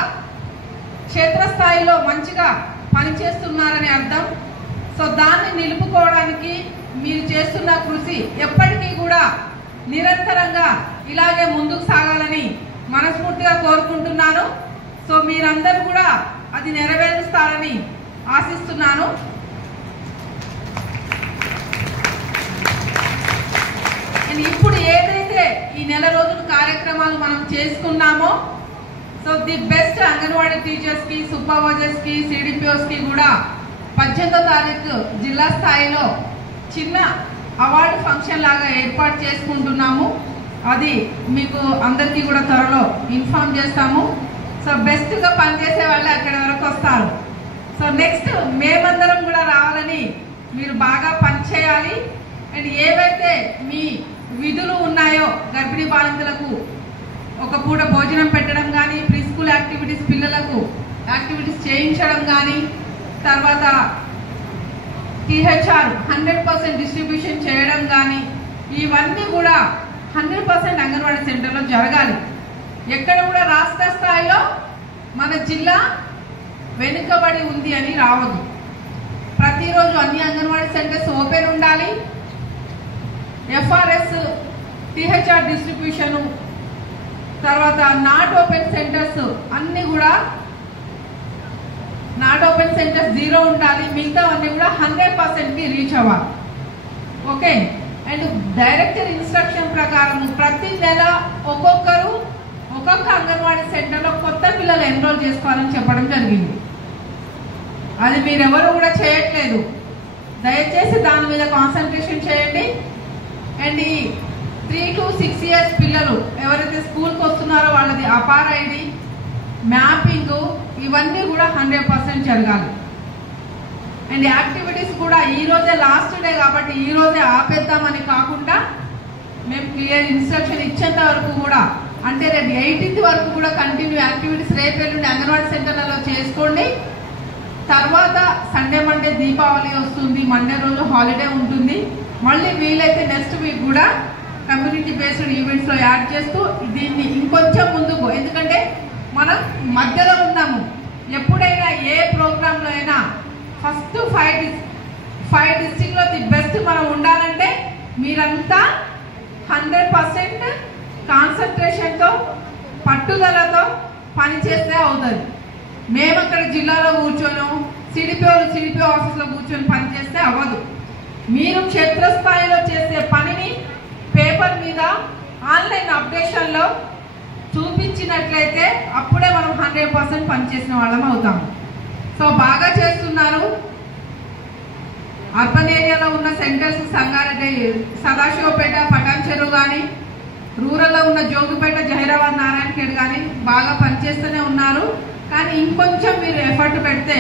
క్షేత్రస్థాయిలో మంచిగా పనిచేస్తున్నారని అర్థం. సో దాన్ని నిలుపుకోవడానికి మీరు చేస్తున్న కృషి ఎప్పటికీ కూడా నిరంతరంగా ఇలాగే ముందుకు సాగాలని మనస్ఫూర్తిగా కోరుకుంటున్నాను. సో మీరందరూ కూడా అది నెరవేరుస్తారని ఆశిస్తున్నాను. ఇప్పుడు ఏదైతే ఈ నెల రోజుల కార్యక్రమాలు మనం చేసుకున్నామో, సో ది బెస్ట్ అంగన్వాడీ టీచర్స్కి, సూపర్వైజర్స్కి, సిడిపిఓస్కి కూడా 18వ తారీఖు జిల్లా స్థాయిలో చిన్న అవార్డు ఫంక్షన్ లాగా ఏర్పాటు చేసుకుంటున్నాము. అది మీకు అందరికీ కూడా త్వరలో ఇన్ఫార్మ్ చేస్తాము. సో బెస్ట్గా పనిచేసే వాళ్ళే అక్కడి వరకు వస్తారు. సో నెక్స్ట్ మేమందరం కూడా రావాలని మీరు బాగా పనిచేయాలి. అండ్ ఏవైతే మీ విధులు ఉన్నాయో గర్భిణీ బాలింతలకు ఒక పూట భోజనం పెట్టడం కానీ, ప్రీ స్కూల్ యాక్టివిటీస్ పిల్లలకు యాక్టివిటీస్ చేయించడం కానీ, తర్వాత టీహెచ్ఆర్ 100% డిస్ట్రిబ్యూషన్ చేయడం కానీ, ఇవన్నీ కూడా 100% అంగన్వాడీ సెంటర్లో జరగాలి. ఎక్కడ కూడా రాష్ట్ర స్థాయిలో మన జిల్లా వెనుకబడి ఉంది అని రావద్దు. ప్రతిరోజు అన్ని అంగన్వాడీ సెంటర్స్ ఓపెన్ ఉండాలి. ఎఫ్ఆర్ఎస్, టీహెచ్ఆర్ డిస్ట్రిబ్యూషను, తర్వాత నాట్ ఓపెన్ సెంటర్స్ అన్నీ కూడా నాట్ ఓపెన్ సెంటర్స్ 0 ఉండాలి. మిగతా అన్నీ కూడా 100%కి రీచ్ అవ్వాలి. ఓకే. అండ్ డైరెక్టర్ ఇన్స్ట్రక్షన్ ప్రకారం ప్రతి నెల ఒక్కొక్క అంగన్వాడీ సెంటర్లో కొత్త పిల్లలు ఎన్రోల్ చేసుకోవాలని చెప్పడం జరిగింది. అది మీరెవరు కూడా చేయట్లేదు. దయచేసి దాని మీద కాన్సన్ట్రేషన్ చేయండి. అండ్ ఈ 3 to 6 years పిల్లలు ఎవరైతే స్కూల్కి వస్తున్నారో వాళ్ళది అపార్ ఐడి, మ్యాపింగ్, ఇవన్నీ కూడా 100% జరగాలి. అండ్ యాక్టివిటీస్ కూడా ఈ రోజే లాస్ట్ డే కాబట్టి ఈ రోజే ఆపేద్దామని కాకుండా మేము క్లియర్ ఇన్స్ట్రక్షన్ ఇచ్చేంత వరకు కూడా, అంటే రేపు 18th వరకు కూడా కంటిన్యూ యాక్టివిటీస్ రేపు ఎల్లుండి అంగన్వాడీ సెంటర్లలో చేసుకోండి. తర్వాత సండే మండే దీపావళి వస్తుంది, మండే రోజు హాలిడే ఉంటుంది. మళ్ళీ వీలైతే నెక్స్ట్ వీక్ కూడా కమ్యూనిటీ బేస్డ్ ఈవెంట్స్లో యాడ్ చేస్తూ దీన్ని ఇంకొంచెం ముందుకు, ఎందుకంటే మనం మధ్యలో ఉన్నాము. ఎప్పుడైనా ఏ ప్రోగ్రాంలో అయినా ఫస్ట్ 5 డిస్ట్రిక్ట్లో ది బెస్ట్ మనం ఉండాలంటే మీరంతా 100% కాన్సన్ట్రేషన్తో పట్టుదలతో పనిచేస్తే అవుతుంది. మేము అక్కడ జిల్లాలో కూర్చొని సిడిపిఓ ఆఫీస్లో కూర్చొని పనిచేస్తే అవ్వదు. మీరు క్షేత్రస్థాయిలో చేసే పనిని పేపర్ మీద ఆన్లైన్ అప్డేషన్లో చూపించినట్లయితే అప్పుడే మనం 100% పనిచేసిన వాళ్ళం అవుతాము. సో బాగా చేస్తున్నారు. అర్బన్ ఏరియాలో ఉన్న సెంటర్స్ సంగారెడ్డి, సదాశివపేట, పటాన్చెరు కానీ, రూరల్లో ఉన్న జోగిపేట, జహీరాబాద్, నారాయణఖేడ్ కానీ బాగా పనిచేస్తూనే ఉన్నారు. కానీ ఇంకొంచెం మీరు ఎఫర్ట్ పెడితే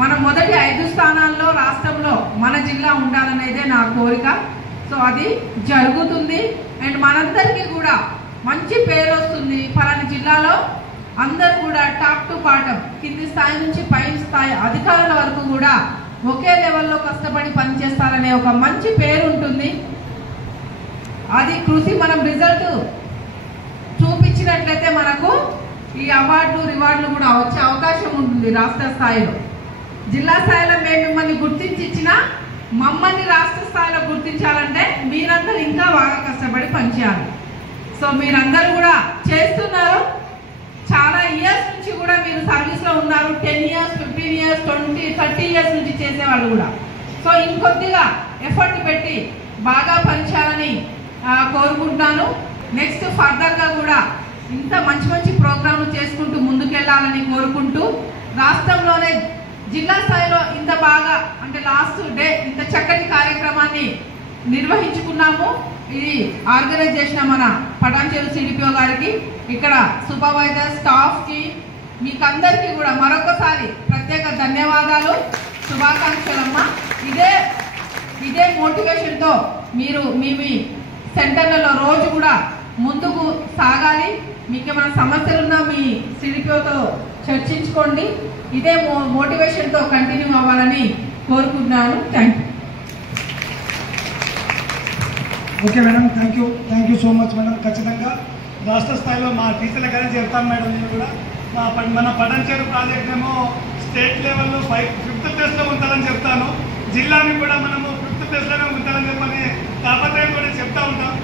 మనం మొదటి 5 స్థానాల్లో రాష్ట్రంలో మన జిల్లా ఉండాలనేదే నా కోరిక. సో అది జరుగుతుంది. అండ్ మనందరికీ కూడా మంచి పేరు వస్తుంది. పలానా జిల్లాలో అందరూ కూడా టాప్ టు బాటం, కింది స్థాయి నుంచి పై స్థాయి అధికారుల వరకు కూడా ఒకే లెవెల్లో కష్టపడి పనిచేస్తారనే ఒక మంచి పేరు ఉంటుంది. అది కృషి మనం రిజల్ట్ చూపించినట్లయితే మనకు ఈ అవార్డు రివార్డులు కూడా వచ్చే అవకాశం ఉంటుంది రాష్ట్ర స్థాయిలో. జిల్లా స్థాయిలో మేము మిమ్మల్ని గుర్తించి ఇచ్చినా మమ్మల్ని రాష్ట్ర స్థాయిలో గుర్తించాలంటే మీరందరూ ఇంకా బాగా కష్టపడి పనిచేయాలి. సో మీరందరూ కూడా చేస్తున్నారు. చాలా ఇయర్స్ నుంచి కూడా మీరు సర్వీస్లో ఉన్నారు. 10 years, 15 years, 20, 30 years నుంచి చేసేవాళ్ళు కూడా. సో ఇంకొద్దిగా ఎఫర్ట్ పెట్టి బాగా పనిచేయాలని కోరుకుంటున్నాను. నెక్స్ట్ ఫర్దర్గా కూడా ఇంత మంచి మంచి ప్రోగ్రాంలు చేసుకుంటూ ముందుకెళ్లాలని కోరుకుంటూ రాష్ట్రంలోనే జిల్లా స్థాయిలో ఇంత బాగా అంటే లాస్ట్ డే ఇంత చక్కటి కార్యక్రమాన్ని నిర్వహించుకున్నాము. ఇది ఆర్గనైజ్ చేసిన మన పటాన్చెరు సిడిపిఓ గారికి, ఇక్కడ సూపర్వైజర్ స్టాఫ్కి, మీకు అందరికీ కూడా మరొకసారి ప్రత్యేక ధన్యవాదాలు, శుభాకాంక్షలమ్మ. ఇదే మోటివేషన్తో మీరు మీ సెంటర్లలో రోజు కూడా ముందుకు సాగాలి. మీకు ఏమైనా సమస్యలున్నా మీ సిడిపిఓతో చర్చించుకోండి. ఇదే మోటివేషన్తో కంటిన్యూ అవ్వాలని కోరుకుంటున్నాను. Thank you. Okay madam, thank you so much madam. ఖచ్చితంగా రాష్ట్ర స్థాయిలో మా టీచర్ల గానే చెప్తాను మేడం. నేను కూడా మన పటాన్చెరు ప్రాజెక్ట్ ఏమో స్టేట్ లెవెల్లో 5th ప్లేస్లో ఉంటుందని చెప్తాను. జిల్లాని కూడా మనము 5th ప్లేస్లోనే ఉంటుందని చెప్పని తాపత్రయం కూడా చెప్తా ఉంటాం.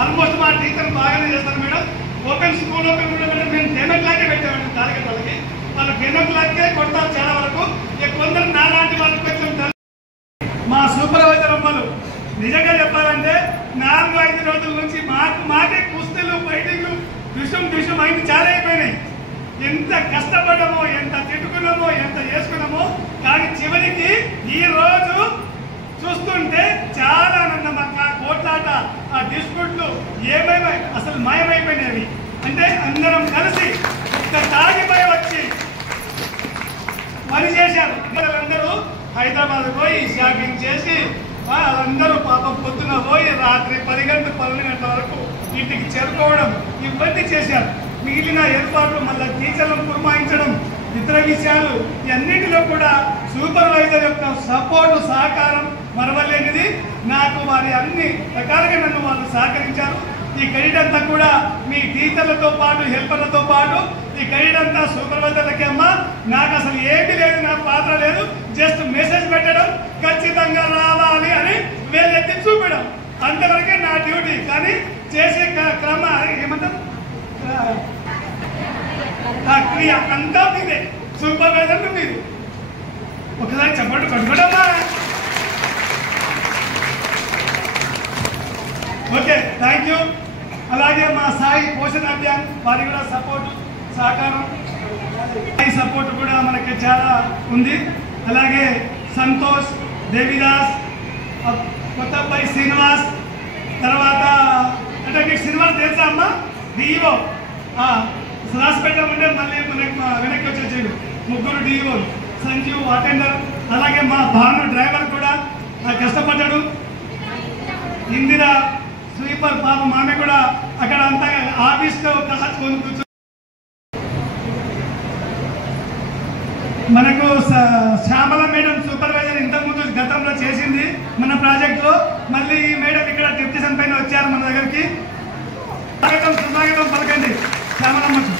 ఆల్మోస్ట్ మా టీచర్ బాగానే చేస్తారు మేడం. ఓపెన్ స్కూల్ ఓపెన్ కూడా మేడం మేము 10 o'clock పెట్టామండి టార్గెట్ వాళ్ళకి. వాళ్ళు 10 o'clock కొడతారు చాలా వరకు. కొందరు నాలాంటి వాళ్ళకి కొంచెం మా సూపర్వైజర్ అమ్మలు నిజంగా చెప్పాలంటే 4-5 రోజుల నుంచి మాకే కుస్తీలు ఫైటింగ్లు విషం అయింది చాలా అయిపోయినాయి. ఎంత కష్టపడ్డామో, ఎంత తిట్టుకున్నామో, ఎంత చేసుకున్నామో, కానీ చివరికి ఈ రోజు చూస్తుంటే చాలా ఆనందం. ఆ కోట్లాట, ఆ డిస్ప్యూట్లు ఏమేమి అసలు మాయమైపోయినవి. అంటే అందరం కలిసి ఒక్క తాగిపై వచ్చి పని చేశారు. అందరూ హైదరాబాద్ పోయి షాపింగ్ చేసి వాళ్ళందరూ పాపం పొద్దున పోయి రాత్రి 10 గంటలు 12 గంటల వరకు ఇంటికి చేరుకోవడం ఇవన్నీ చేశారు. మిగిలిన ఏర్పాట్లు మళ్ళీ టీచర్లను పురమాయించడం, ఇతర విషయాలు ఇవన్నిటిలో కూడా సూపర్వైజర్ యొక్క సపోర్టు సహకారం మరవలేనిది. నాకు వారి అన్ని రకాలుగా నన్ను వాళ్ళు సహకరించారు. ఈ క్రెడిట్ అంతా కూడా మీ టీచర్లతో పాటు హెల్పర్లతో పాటు ఈ క్రెడిట్ అంతా సూపర్వైజర్లకి. అమ్మ నాకు అసలు ఏమీ లేదు, నా పాత్ర లేదు. జస్ట్ మెసేజ్ పెట్టడం, ఖచ్చితంగా రావాలి అని వేలెత్తి చూపడం, అంతవరకే నా డ్యూటీ. కానీ చేసే క్రమ ఏమంటారు క్రియ అంతా మీదే, సూపర్వైజర్ మీరు. ఒకసారి చెప్పండి కట్టుకోవడమ్మా. Okay, thank you. అలాగే మా సాయి పోషణ అభియాన్ వారి కూడా సపోర్టు సహకారం, ఈ సపోర్ట్ కూడా మనకి చాలా ఉంది. అలాగే సంతోష్, దేవిదాస్, కొత్త అబ్బాయి శ్రీనివాస్, తర్వాత అంటే మీకు శ్రీనివాస్ తెలుసా అమ్మ? డిఈఓ రాసిపెట్టా ఉంటే మళ్ళీ వెనక్కి వచ్చేసాడు. 3 డిఈఓలు, సంజీవ్ అటెండర్, అలాగే మా భాను డ్రైవర్ కూడా కష్టపడ్డాడు. ఇందిరా స్వీపర్ పాపం ఆమె కూడా అక్కడ అంతా ఆఫీస్లో కాచుకొని కూర్చో. మనకు శ్యామల మేడం సూపర్వైజర్ ఇంతకుముందు గతంలో చేసింది మన ప్రాజెక్టులో. మళ్ళీ ఈ మేడం ఇక్కడ డిప్యూషన్ పైన వచ్చారు మన దగ్గరికి. స్వాగతం సుస్వాగతం పలకండి శ్యామలమ్మకు.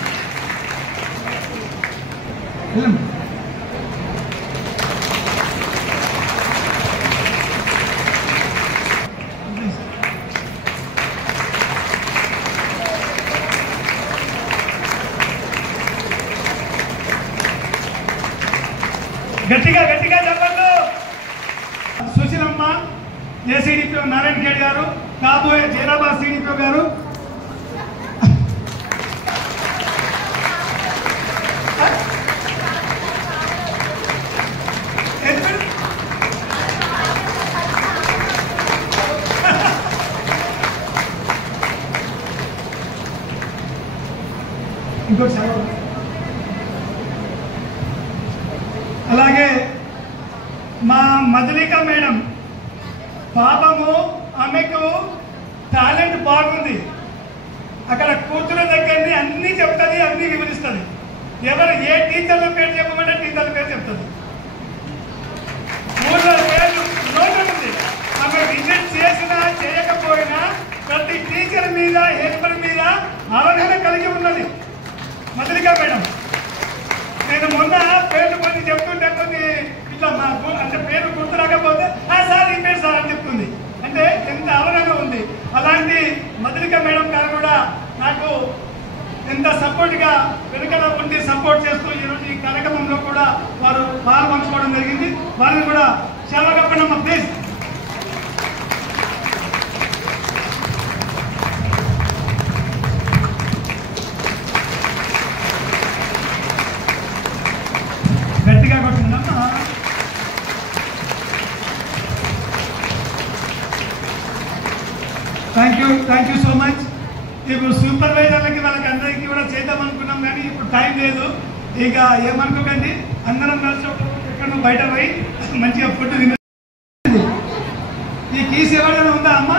గట్టిగా గట్టిగా చెప్పండి. సుశీలమ్మ, ఏసీడీపీఓ నారాయణ ఖేడ్ గారు, కాబోయే జైరాబాద్ సిడిపిఓ గారు, ఇంకోటి అలాగే మా మధులిక మేడం పాపము, ఆమెకు టాలెంట్ బాగుంది. అక్కడ కూతురు దగ్గరని అన్నీ చెప్తుంది, అన్నీ వివరిస్తుంది. ఎవరు ఏ టీచర్ల పేరు చెప్పమంటే టీచర్ల పేరు చెప్తుంది. 3 పేర్లు నోటు ఉంది. ఆమె విజిట్ చేసినా చేయకపోయినా ప్రతి టీచర్ మీద, హెల్పర్ మీద అవగాహన కలిగి ఉన్నది మధులిక మేడం. నేను మొన్న పేర్లు కొన్ని చెప్తుంటే కొన్ని ఇట్లా అంటే పేరు గుర్తు రాకపోతే సార్ ఈ పేరు సార్ అని చెప్తుంది. అంటే ఎంత అవగాహన ఉంది. అలాంటి మధులిక మేడం గారు కూడా నాకు ఎంత సపోర్ట్గా వెనుకల ఉండి సపోర్ట్ చేస్తూ ఈరోజు ఈ కార్యక్రమంలో కూడా వారు పాల్పంచుకోవడం జరిగింది. వారిని కూడా చాలా గొప్పనమ్మ please. Thank you so much. ఇప్పుడు సూపర్వైజర్లకి వాళ్ళకి అందరికీ కూడా చేద్దాం అనుకున్నాం కానీ ఇప్పుడు టైం లేదు. ఇక ఏమనుకోకండి, అందరం కలిసి ఎక్కడ బయట పోయి మంచిగా ఫుడ్ తిన. ఈ కేసు ఎవరైనా ఉందా అమ్మ?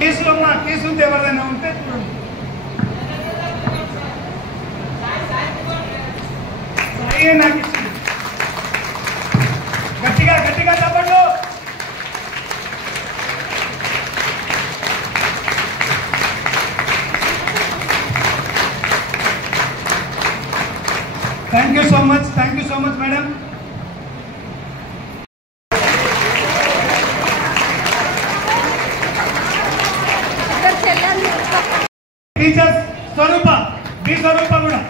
కేసు అమ్మ, కేసు ఉంటే ఎవరైనా ఉంటే నాకు గట్టిగా గట్టిగా చెప్పండి. Thank you so much madam. Teacher Swarupa, B Swarupa కూడా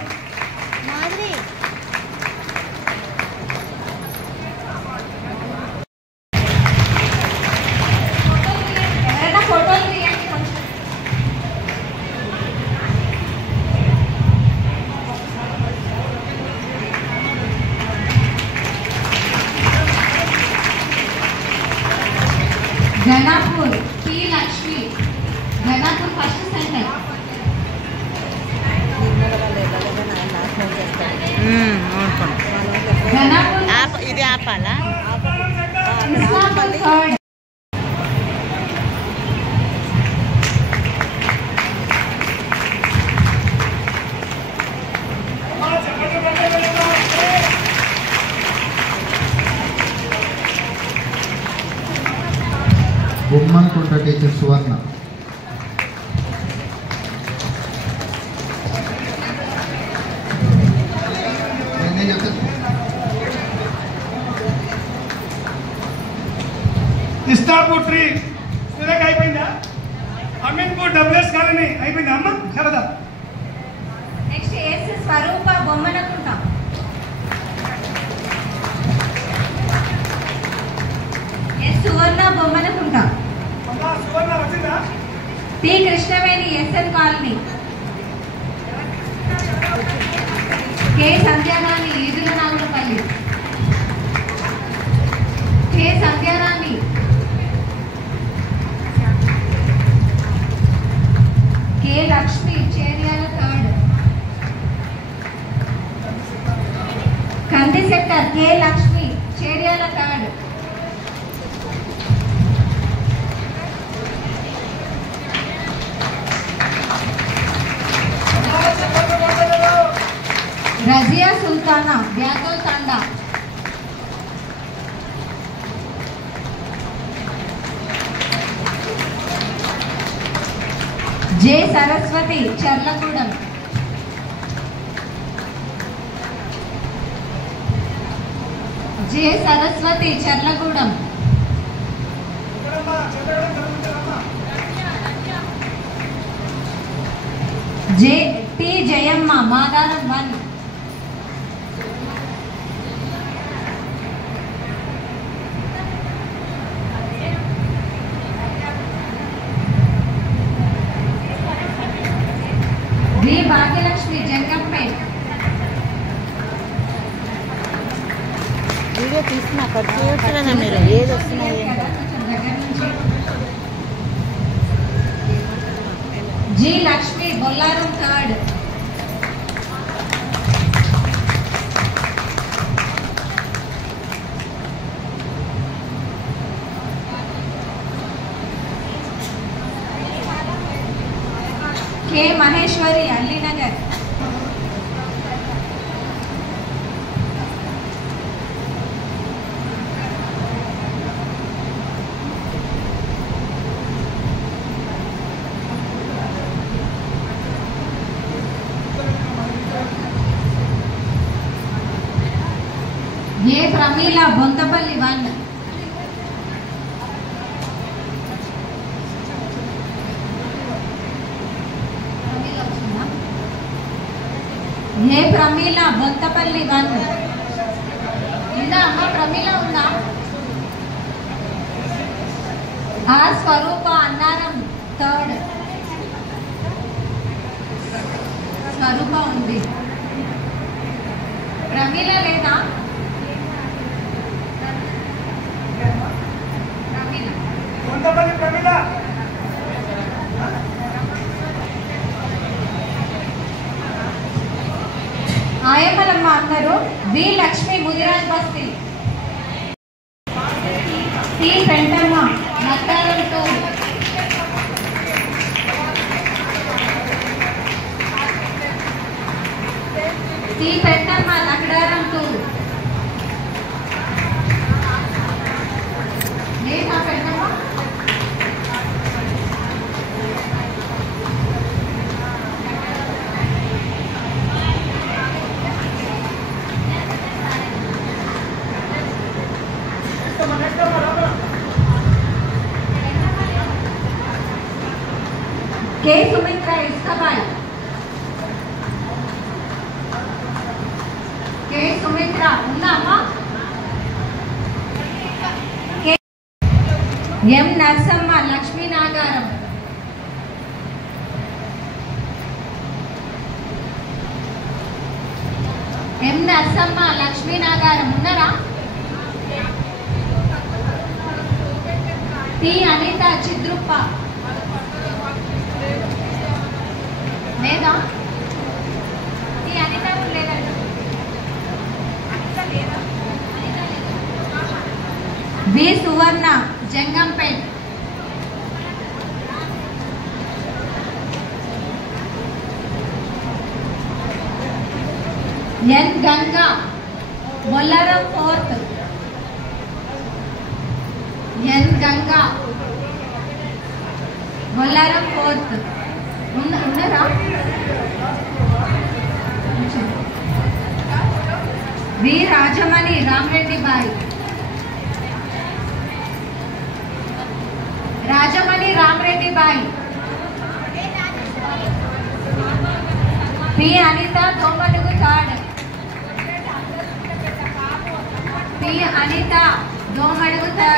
Ghanapur P Lakshmi, Ghanapur first centre. Ghanapur ఇది ఆపాలా? Islampur third. Bommanakunta teacher Suvarna. Istapur three Surekha అయిపోయిందా? అమీన్పూర్ డబ్ల్యూఎస్ కాలనీ అయిపోయిందా అమ్మ? Sharada. Next S Swarupa Bommanakunta. S Suvarna Bommanakunta. Suvarna వచ్చిందా? P Krishnaveni SN colony. K Sandhyarani Edula Nagulapalli. K Sandhyarani. K Lakshmi Cheryala third. Kandi sector K Lakshmi Cheryala third. Razia Sultana బ్యాగల్ తండా. J Saraswathi Charlagudem. J Saraswathi Charlagudem. J T Jayamma Madaram 1. V Bhagyalakshmi Jangampet. Video తీసుకున్నా cut చేయొచ్చు కదా మీరు, ఏది వస్తున్నాయి. G Lakshmi Bollaram third. K Maheshwari Allinagar. A Pramila Bontapalli 1. A Pramila Bontapalli 1. ఉందా అమ్మ? ప్రమీల ఉందా? ఆ స్వరూప అన్నారం థర్డ్. స్వరూప ఉంది. ప్రమీల లేదా? ప్రమీల బంతపల్లి ప్రమిళ, ఆయమ్మలమ్మ అందరూ, వి లక్ష్మి ముదిరాజ్ బస్తీ, సి పెంటమ్మ నత్తారం 2, సి పెంటమ్మ నగడారం 2, లేదా పెంటమ్మ కే సుమిత్ర ఇస్కబాయ్, కే సుమిత్ర ఉందామా, ఎం నరసమ్మ లక్ష్మీనాగారం, ఎం నరసమ్మ లక్ష్మీనాగారం ఉన్నారా, టి అనిత చిద్రుప్ప లేదా, టి అనిత లేదండి, వి సువర్ణ జంగంపేట్, ఎన్ గంగా బొల్లారం 4th, ఎన్ గంగా బొల్లారం 4th ఉన్నారా, V Rajamani Ramareddy Bai, Rajamani Ramareddy Bai, P Anitha Domadugu 3rd, P Anitha Domadugu 3rd,